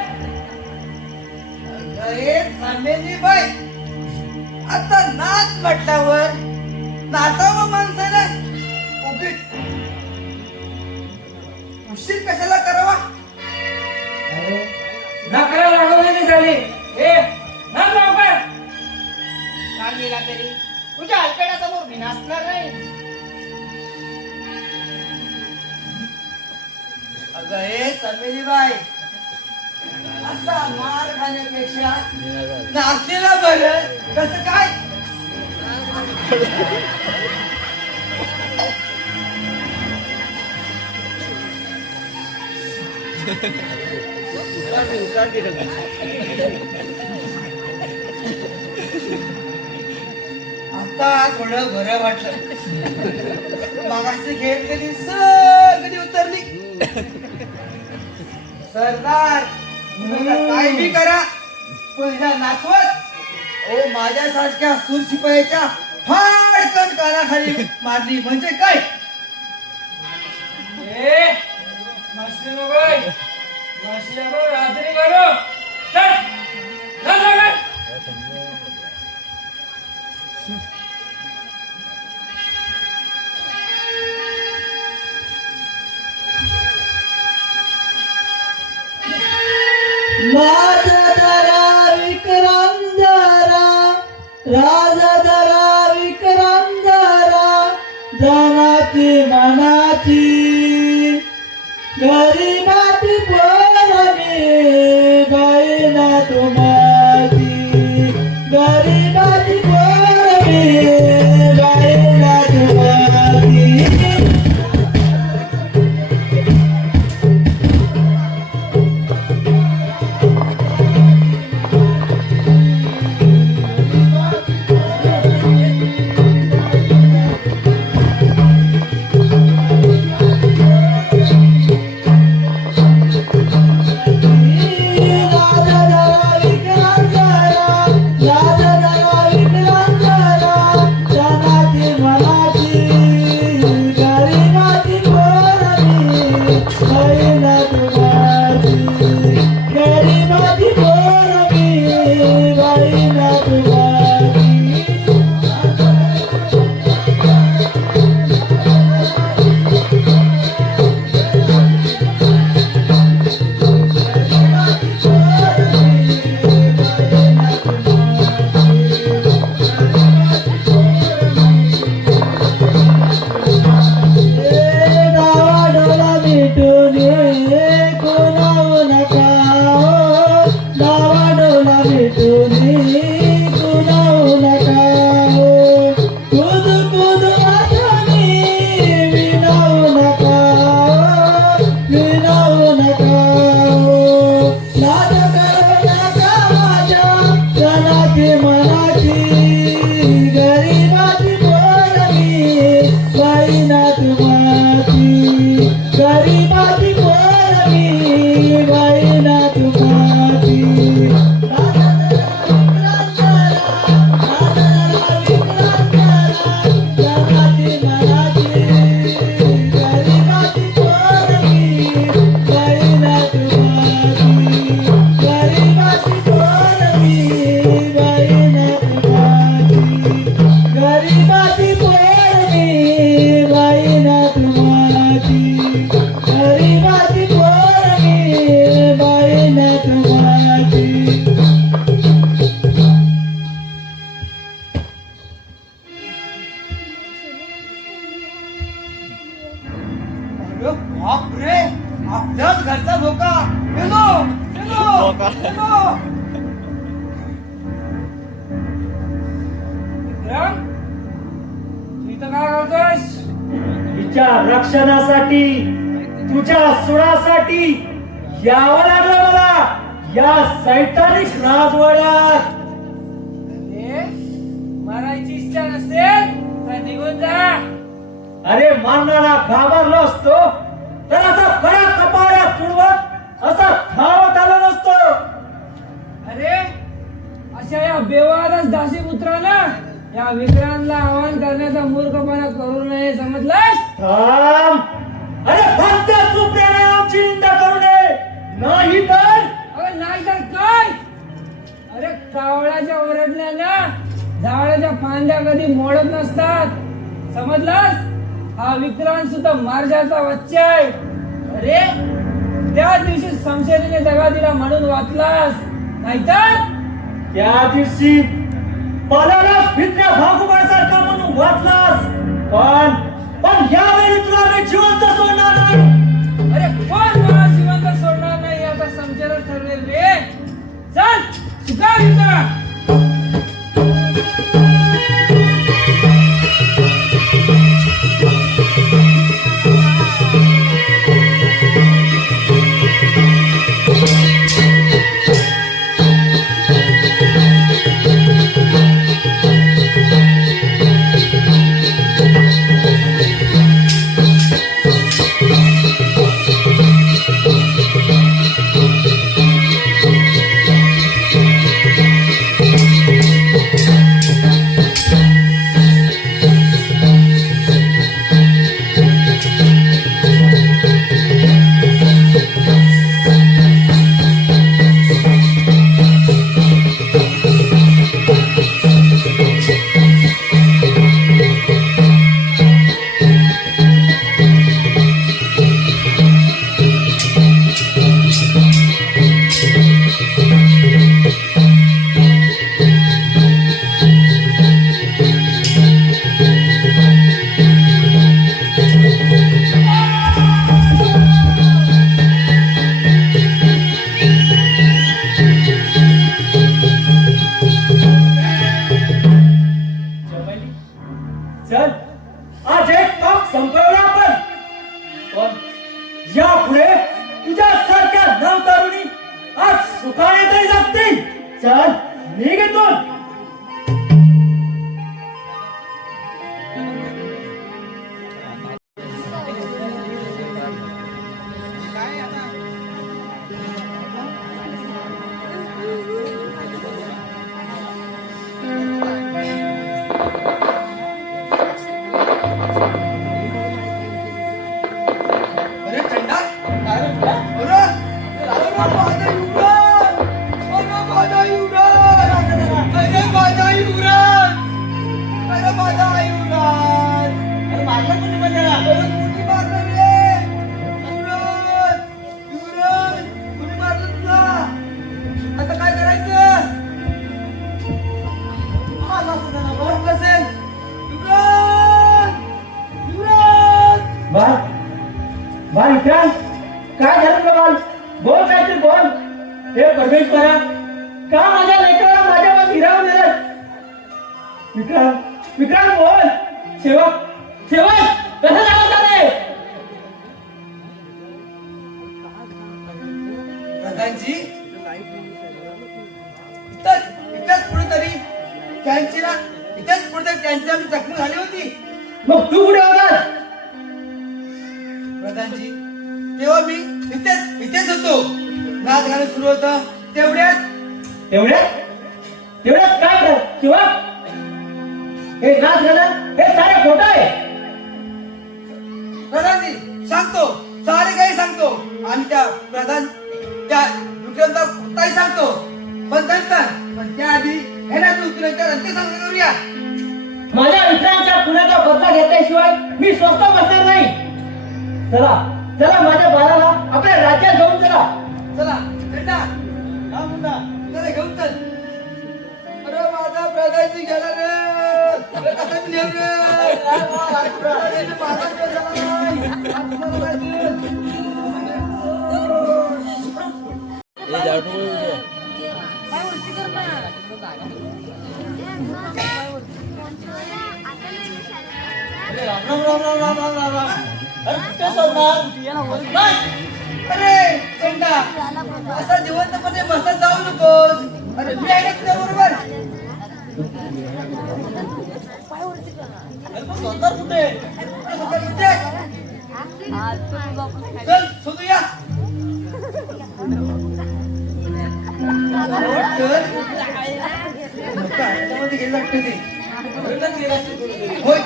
अगं ए, चांदेली बाई, आता नाच म्हटल्यावर नाचावं माणसानं उगीच उशीर कशाला करावा? अरे नकरा लागवलेली झाली. ए नाच लवकर. काय गेला तरी तुझ्या हलपेटासमोर मी नाचणार नाही. अगं हे चमेली बाई, असा मार खाण्यापेक्षा नाचलेला बरं. कसं काय? आता थोडं बरं वाटलं. मागाशी घेतलेली सगळी उतरली. सरदार तुम्ही काय बी करा, पहिला नाचवत ओ माझ्यासारख्या सूर शिपायाच्या फाडकन कानाखाली मारली म्हणजे काय? ए मस्ती नकोय, मस्ती नको, रात्री करू. चल नाच लवकर. माझा दरा विक्रम जरा, राजा दरा विक्रम जरा, जनाची मनाची गरीबाची पोरमी बाईला तुम्हाची, गरीबाची पोरमी बाईला तुम्हाची. तुझ्या रक्षणासाठी तुझ्या सुडासाठी यावं लागलं मला या सैतानिक राजवाड्यात. मारायची इच्छा नसेल तर निघून जा. अरे मारणारा घाबरलो असतो तर असा खरा कपाळा तुडवत असा धावत आला नसतो. अरे अशा या बेवारस दासीपुत्राला या विक्रांतला आवाहन करण्याचा मूर्खपणा करू नये, समजलास? थांब. अरे फक्त चुप्याने आमची निंदा करू नये, नाही तर अरे नाही तर काय? अरे कावळ्याच्या ओरडल्यानं झाडाच्या फांद्या कधी मोडत नसतात, समजलास? हा विक्रांत सुद्धा मार्जाचा बच्चा आहे. अरे त्या दिवशी समशेरीने दगा दिला म्हणून वाचलास, नाहीतर त्या दिवशी पलालाच भित्र्या भागोबासारखा म्हणून वाचलास. पण यावेळी तुला मी जिवंत सोडणार नाही. अरे कोण मला जिवंत सोडणार नाही आता समशेरच ठरवेल रे. चल शिकार इथं. चल आज एक काम संपवला आपण. पण यापुढे तुझ्या सारख्या नवतरुणी आज सुखाने तरी जगतील. चल निघ इथून. अरे थंडा काय रे तुला? अरे माझा युवराज! अरे माझा युवराज! अरे माझा युवराज! अरे माझा युवराज! अरे मारला कोणी माझ्याला? अरे कोणी मारलं रे? युवराज! युवराज! कोणी मारलं तुला? आता काय करायचं? मारला सुद्धा ना बरं कसेल? युवराज! युवराज! बाल विक्रांत काय झालं तुला बाल? बोल काहीतरी बोल. हे परमेश्वरा का माझ्या लेकराला माझ्यावर हिरावून दिलं? विक्रांत बोल. सेवक कसं झालं रे? प्रधानजी इथंच कुठेतरी त्यांची आम्ही जखमी झाली होती. मग तू कुठे होता? प्रधानजी तेव्हा मी इथेच होतो. नाच गाणं सुरू होतं तेवढ्यात काय कर शिवा? हे नाच गाणं हे सारे खोटं आहे. प्रधानजी सांगतो सारे काही सांगतो आणि त्या विक्रांत काही सांगतो पण त्याआधी हे ना तू तुला अंत्यसंस्कार करूया. माझ्या मित्रांच्या पुण्याचा बदला घेतल्याशिवाय मी स्वस्त बसणार नाही. चला माझ्या बाळाला आपल्या राज्यात घेऊन चला. चला थंडा हा मुंडा चला घेऊन चल. अरे माझा प्रधानजी गेला रे. अरे कसा मी नेऊ रे? माझा गेला नाही. अरे राम राम राम राम राम राम राम राम. अरे कुठे सोडणार? अरे चंदा, असा जिवंतपणे बसत जाऊ नकोस. अरे मी आहे ना तुझ्या बरोबर. अरे तू सोडणार कुठे? अरे सोडणार कुठे? चल शोधूया. हातामध्ये गेलं वाटतं ते. होय.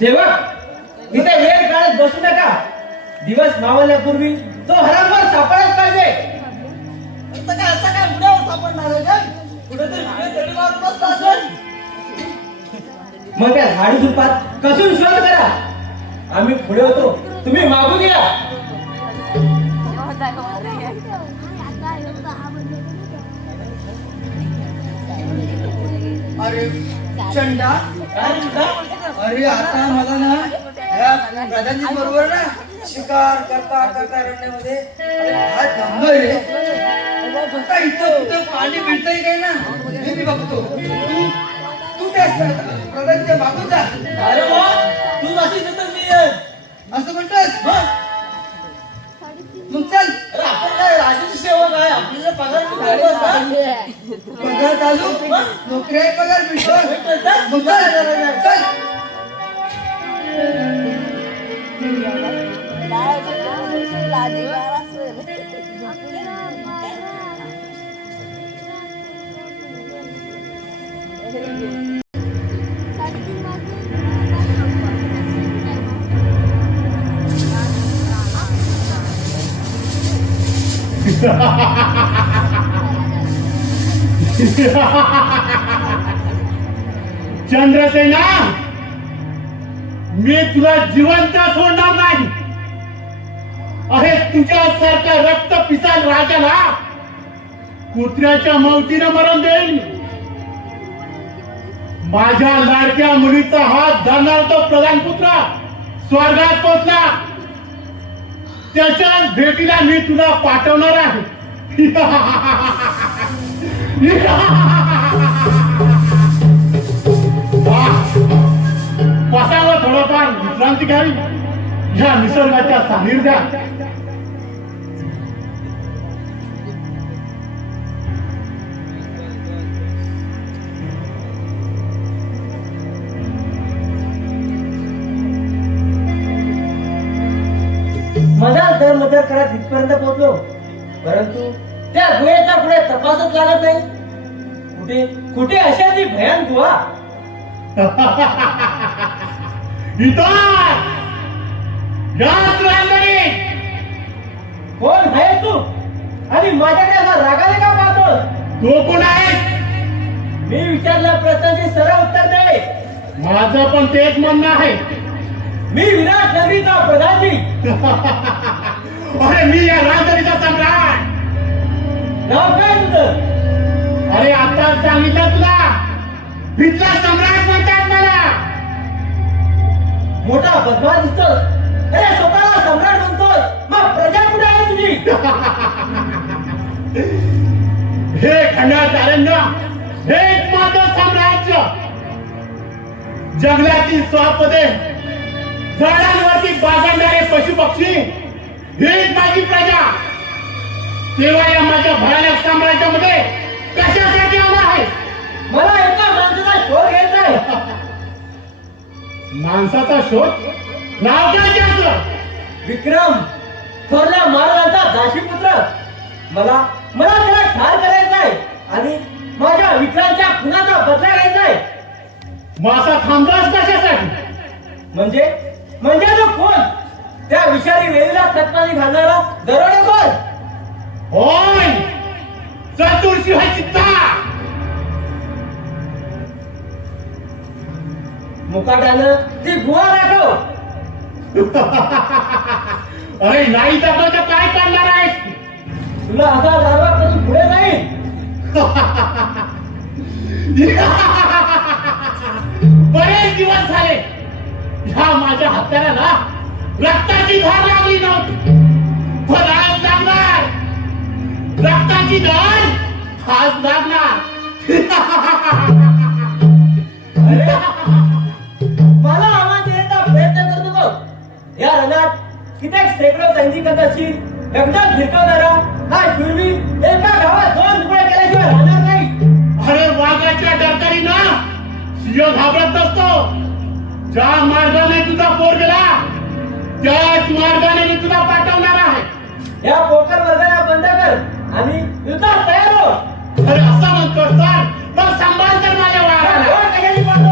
सेवक इथे वेळ काढत बसू नका. दिवस मावळण्यापूर्वी तो हरामखोर सापडत पाहिजे. आता काय असं काय उड्यावर सापडणार आहे काय? कुठेतरी पुढे तरी मारून बसला असेल. मग त्या झाडी झुडपात कसून शोध करा. आम्ही पुढे होतो, तुम्ही मागून या. अरे चंडा, काय म्हणता? अरे आता मला ना या प्रधानजी बरोबर ना शिकार करता करता रण्यामध्ये हात थांबलोय रे. आता इथं कुठं पाणी मिळतंय काय ना हे मी बघतो. तू त्या प्रधानच्या मागून जा. अरे वा, तू अशी तर मी येईन. असं म्हणतोस? मग चल. अरे आपण काय राजाची सेवक आहे, आपल्याला पगार किती असतो? पगार चालू नोकरी आहे, पगार मिळतो. मग चल चल. चंद्रसेना, मी तुला जिवंत सोडणार नाही. अरे तुझ्यासारखा रक्त पिसाल राजाला कुत्र्याच्या मौतीनं मरण देईल. माझ्या लाडक्या मुलीचा हात धरणार तो प्रधान पुत्र स्वर्गात पोचला. त्याच्याच भेटीला मी तुला पाठवणार आहे. बसावं थोडंफार विश्रांती घ्यावी ह्या निसर्गाच्या सानिध्यात. माझा दर करत इथपर्यंत पोहोचलो, परंतु त्या गुहेच्या पुढे तपासच लागत नाही. कुठे कुठे अशा ती भयान गुहा. कोण आहे तू आणि माझ्याकडे असा रागाने का पाहतो? तो कोण आहे? मी विचारल्या प्रश्नाचे सरळ उत्तर दे. माझं पण तेच म्हणणं आहे. मी विराट नगरीचा प्रधानजी. अरे मी या राजधानीचा सम्राट. नाव काय तुझं? अरे आता सांगितलं तुला, इथला सम्राट म्हणतात मला. मोठा बदमाश दिसतो. अरे स्वतःला सम्राट म्हणतोय, मग प्रजा कुठे आहे तुझी? हे खंडात अरण्य, हेच माझं साम्राज्य. जंगलातील स्वापदे, झाडांवरती बागडणारे पशु पक्षी, हेच माझी प्रजा. तेव्हा या माझ्या भयानक साम्राज्यामध्ये कशासाठी आला आहे? मला एका माणसाचा शोध घ्यायचा आहे. माणसाचा शोध? नाव काय त्याचं? विक्रम, थोरल्या महाराजांचा दाशीपुत्र. मला त्याला ठार करायचा आहे आणि माझ्या विक्रांतच्या खुनाचा बदला घ्यायचा आहे. मासा थांबलास कशासाठी? म्हणजे तो कोण? त्या विषारी वेळीला तत्पाणी घालणारा दरोडेखोर. होय, चतुर शिवाचित्ता. मुकाट्यानं ती गुहा दाखव. अरे नाही तर काय करणार आहेस? तुला असा दारवा कधी पुढे नाही. बरेच दिवस झाले ह्या माझ्या हत्याराला रक्ताची धार लागली नव्हती. पण आज लागणार. रक्ताची धार हाच लागणार. मला आवाज देण्याचा प्रयत्न करतो तो. या रणात कित्येक शेकडो सैनिकांची एकदम भिरकवणारा हा शूरवीर एका गावात 2 तुकडे केल्याशिवाय राहणार नाही. अरे वाघाच्या डरकारीनं सिंह घाबरत नसतो. ज्या मार्गाने तुझा पोर गेला त्याच मार्गाने मी तुला पाठवणार आहे. या पोकर वर्गाला बंद कर आणि युद्धात तयार हो. अरे असं म्हणतोस तर मग सांभाळ तर माझ्या वाघाला. वर कशाची पाठव?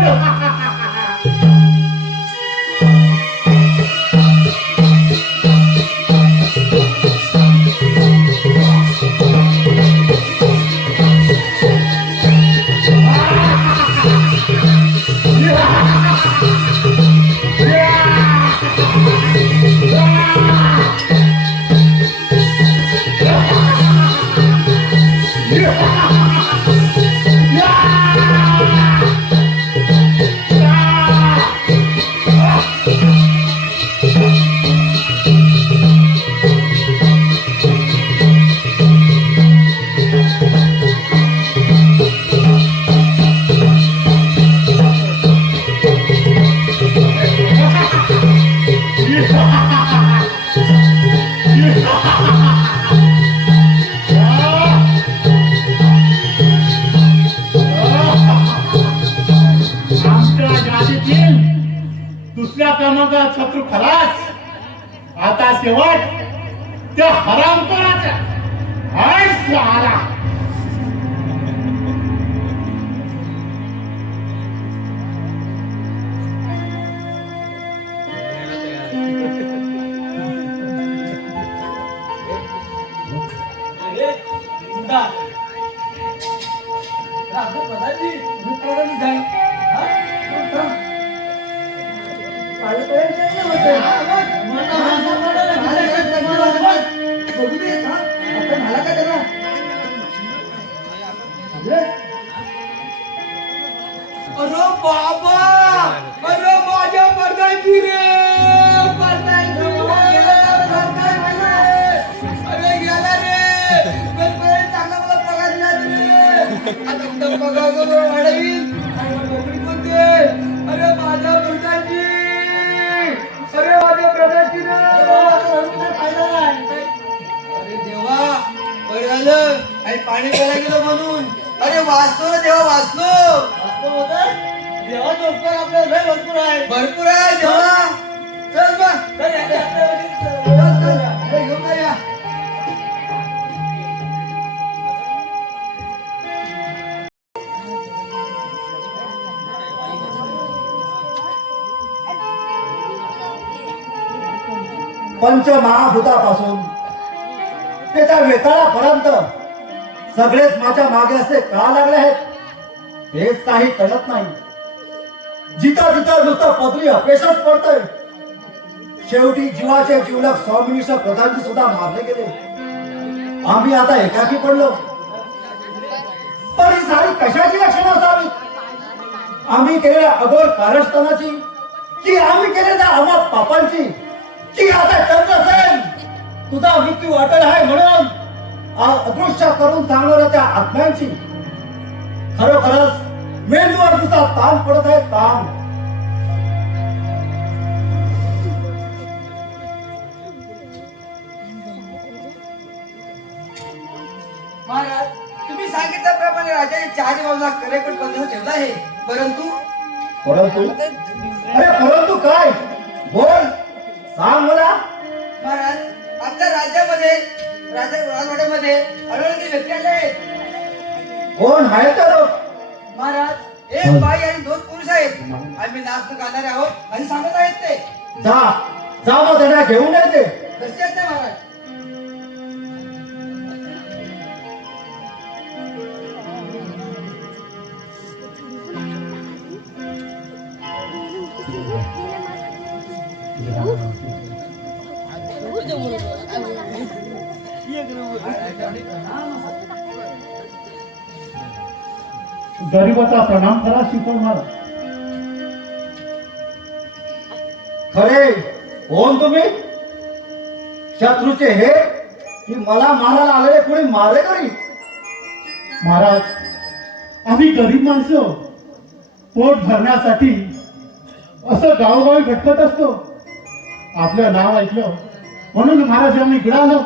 आमच्या यादीतील दुसऱ्या क्रमांकाचा शत्रू खलास. आता शेवट त्या हरामखोराचा आळस आला. अरे बाबा, अरे माझ्या परदाची रे, परदाची रे, अरे गेला रे, गणपती चांगला मला पगार द्या रे, आता एकदम पगार करून वाढवीन, आणि नोकरी पण दे, अरे माझ्या परदाची, अरे माझ्या परदाची रे, अरे देवा, बरं झालं, आणि पाणी प्यायला गेलो म्हणून, अरे वाचलो रे देवा, वाचलो. देवाचा उपकार आपल्याला लय भरपूर आहे. भरपूर आहे देवा. चल बा, चल घेऊन या. पंचमहाभूतापासून ते त्या वेताळापर्यंत सगळेच माझ्या मागे असे का लागले आहेत हेच काही कळत नाही. जिथं तिथं नुसतं पदरी अपयशच पडतंय. शेवटी जीवाचे जीवलक स्वामिनिष्ठ प्रधानजी सुद्धा मारले गेले. आम्ही आता एकाकी पडलो. पण ही सारी कशाची लक्षणं असावी? आम्ही केलेल्या अघोर कारस्थानाची की आम्ही केलेल्या अमाप पापांची की आता चंद्रसेन तुझा मृत्यू अटल आहे म्हणून अदृश्य करून सांगणाऱ्या त्या आत्म्यांची? खरोखरच मेंदूवर तुझा ताण पडत आहे, ताण. महाराज, तुम्ही सांगितल्याप्रमाणे राजाने 4 बाजूला कडेकोट बंधन ठेवला आहे. परंतु अरे परंतु काय? बोल, सांग मला. महाराज, आपल्या राज्यामध्ये राजवाड्यामध्ये अडवलेले व्यक्ती आले आहेत. कोण आहे तर? महाराज, एक बाई आणि 2 पुरुष आहेत. आम्ही नाचणं गाणारे आहोत आणि सांगत आहेत ते. जा जा मग त्यांना घेऊन येते. कसे आहेत ते महाराज? गरीबाचा प्रणाम करा शिकव महाराज. खरे कोण तुम्ही? शत्रूचे हे की मला मारायला आलेले कोणी मारले तरी? महाराज, आम्ही गरीब माणसं पोट भरण्यासाठी असं गावोगावी भटकत असतो. आपलं नाव ऐकलं म्हणून महाराज आम्ही इकडं आलो.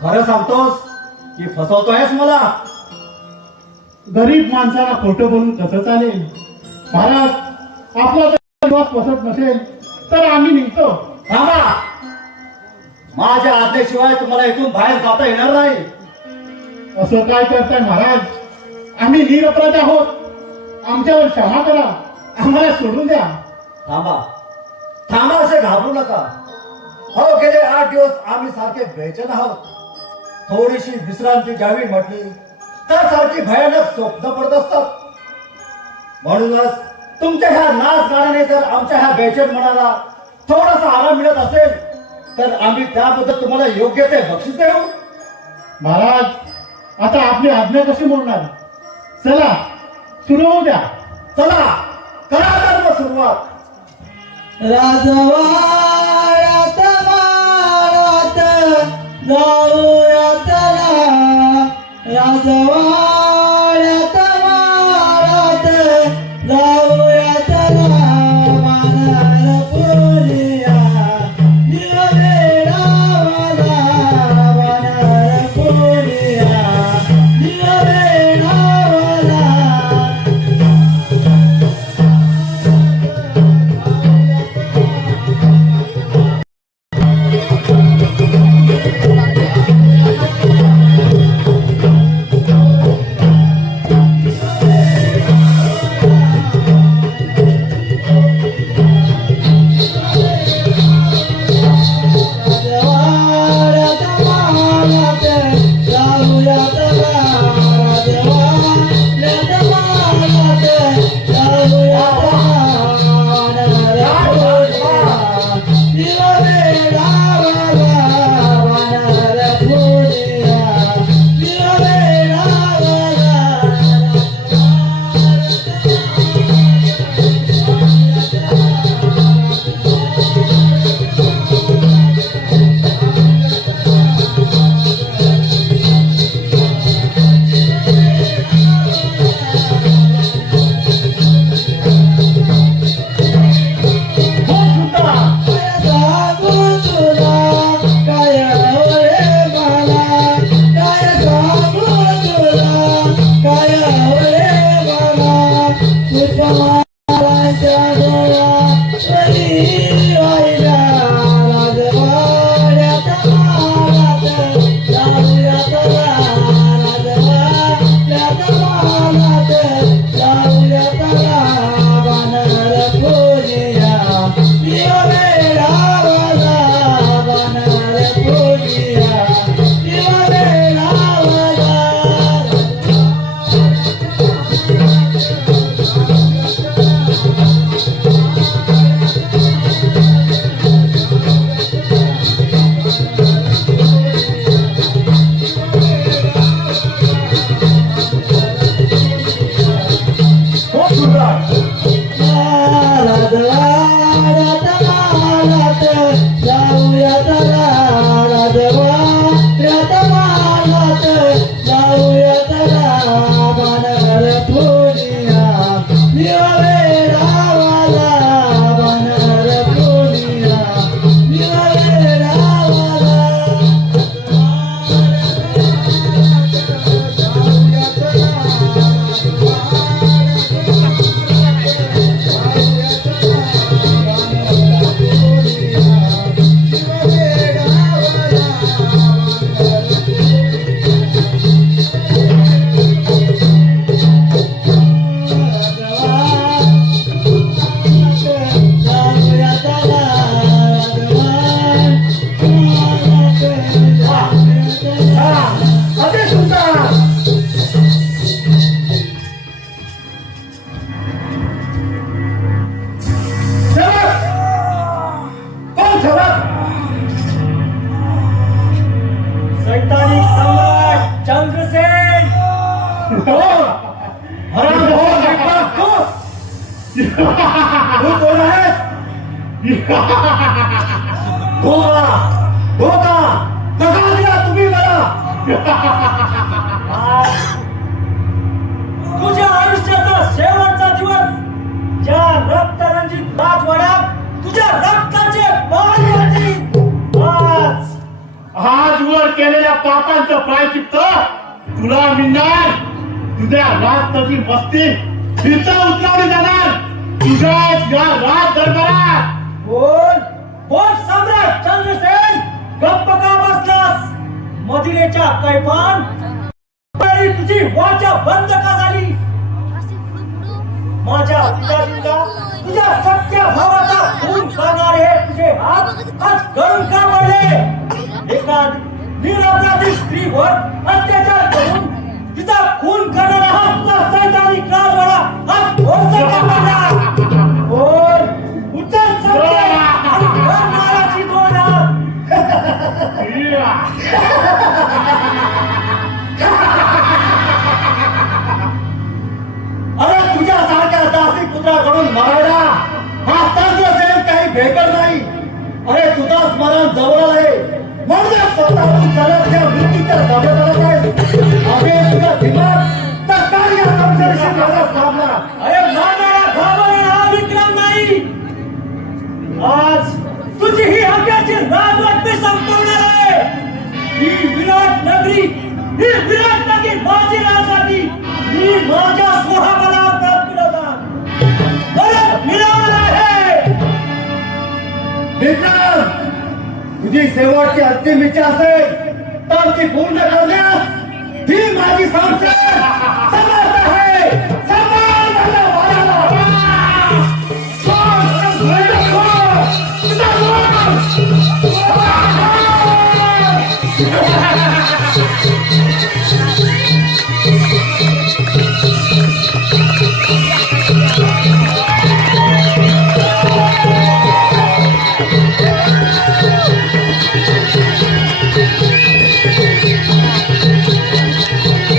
खरं सांगतोस की फसवतोयस मला? गरीब माणसाला खोटं बोलून कसं चालेल? महाराज, आपला जर विश्वास बसत नसेल तर आम्ही निघतो. थांबा, माझ्या आज्ञेशिवाय तुम्हाला इथून बाहेर जाता येणार नाही. असं काय करताय महाराज? आम्ही निरपराध आहोत. आमच्यावर क्षमा करा, आम्हाला सोडून द्या. थांबा थांबा, असे घाबरू नका. हो, गेले 8 दिवस आम्ही सारखे बेचैन आहोत. थोडीशी विश्रांती घ्यावी म्हटली तर सारखी भयानक स्वप्न पडत असतात. म्हणूनच तुमच्या ह्या नाच गाण्याने जर आमच्या ह्या बेचैन मनाला थोडासा आराम मिळत असेल तर आम्ही त्याबद्दल तुम्हाला योग्य ते बक्षीस देऊ. महाराज, आता आपली आज्ञा कशी मोडणार? चला, सुरू होऊ द्या. चला, करा तर मग सुरुवात. राजवाड्यात माळात जाऊया चला, राजवाड्यात माळात जाऊया चला, वानर पोरिया दिवेडावाला, वानर पोरिया दिवेडावाला. तू कोण आहेस? धोका धोका दगा दिला तुम्ही मला. तुझ्या आयुष्याचा शेवटचा दिवस ज्या रक्तरंजित राजवाड्यात तुझ्या रक्ताचे पाणी होती आज आज वर केलेल्या पापांचं प्रायचित्त तुला मिळणार. तुझ्या राजची मस्ती फिरता उतरवली जाणार तुझ्याच या राज दरबारात. बोल बोल सम्राट चंद्रसेन, गप्प का बसलास? मदिरेच्या कैफान तरी तुझी वाचा बंद का झाली? माझ्या पिताजींना तुझ्या सख्या भावाचा खून करणारे हे तुझे हात आज गळून का पडले? एका निरपराधी स्त्रीवर अत्याचार करून तिचा खून करणारा हा तुझा सैतानिक राजवाडा आज घोषणा का पडला? बोल, उचल सत्य आणि भर नाराची दोन हात. अरे तुझ्यासारख्या दासी पुत्राकडून मरायला हा तांत्रिक काही भेटत नाही. अरे तुझं स्मरण जवळ आहे म्हणजे स्वतःहून चालत या मृत्यूच्या जबाबदार आहे. अरे तुझा दिमाग तर काय या संशयाशी माझा सामना. अरे मारणारा घाबरणारा विक्रम नाही. आज तुझी ही हक्काची राजवट मी संपवणार आहे. ही विराट नगरी, ही विराट नगरी माझी राजवाडी मी माझ्या स्वभावाला परत मिळवणार आहे. विक्रम, तुझी शेवटची अंतिम इच्छा असेल तर ती पूर्ण करण्यास ही माझी संस्था.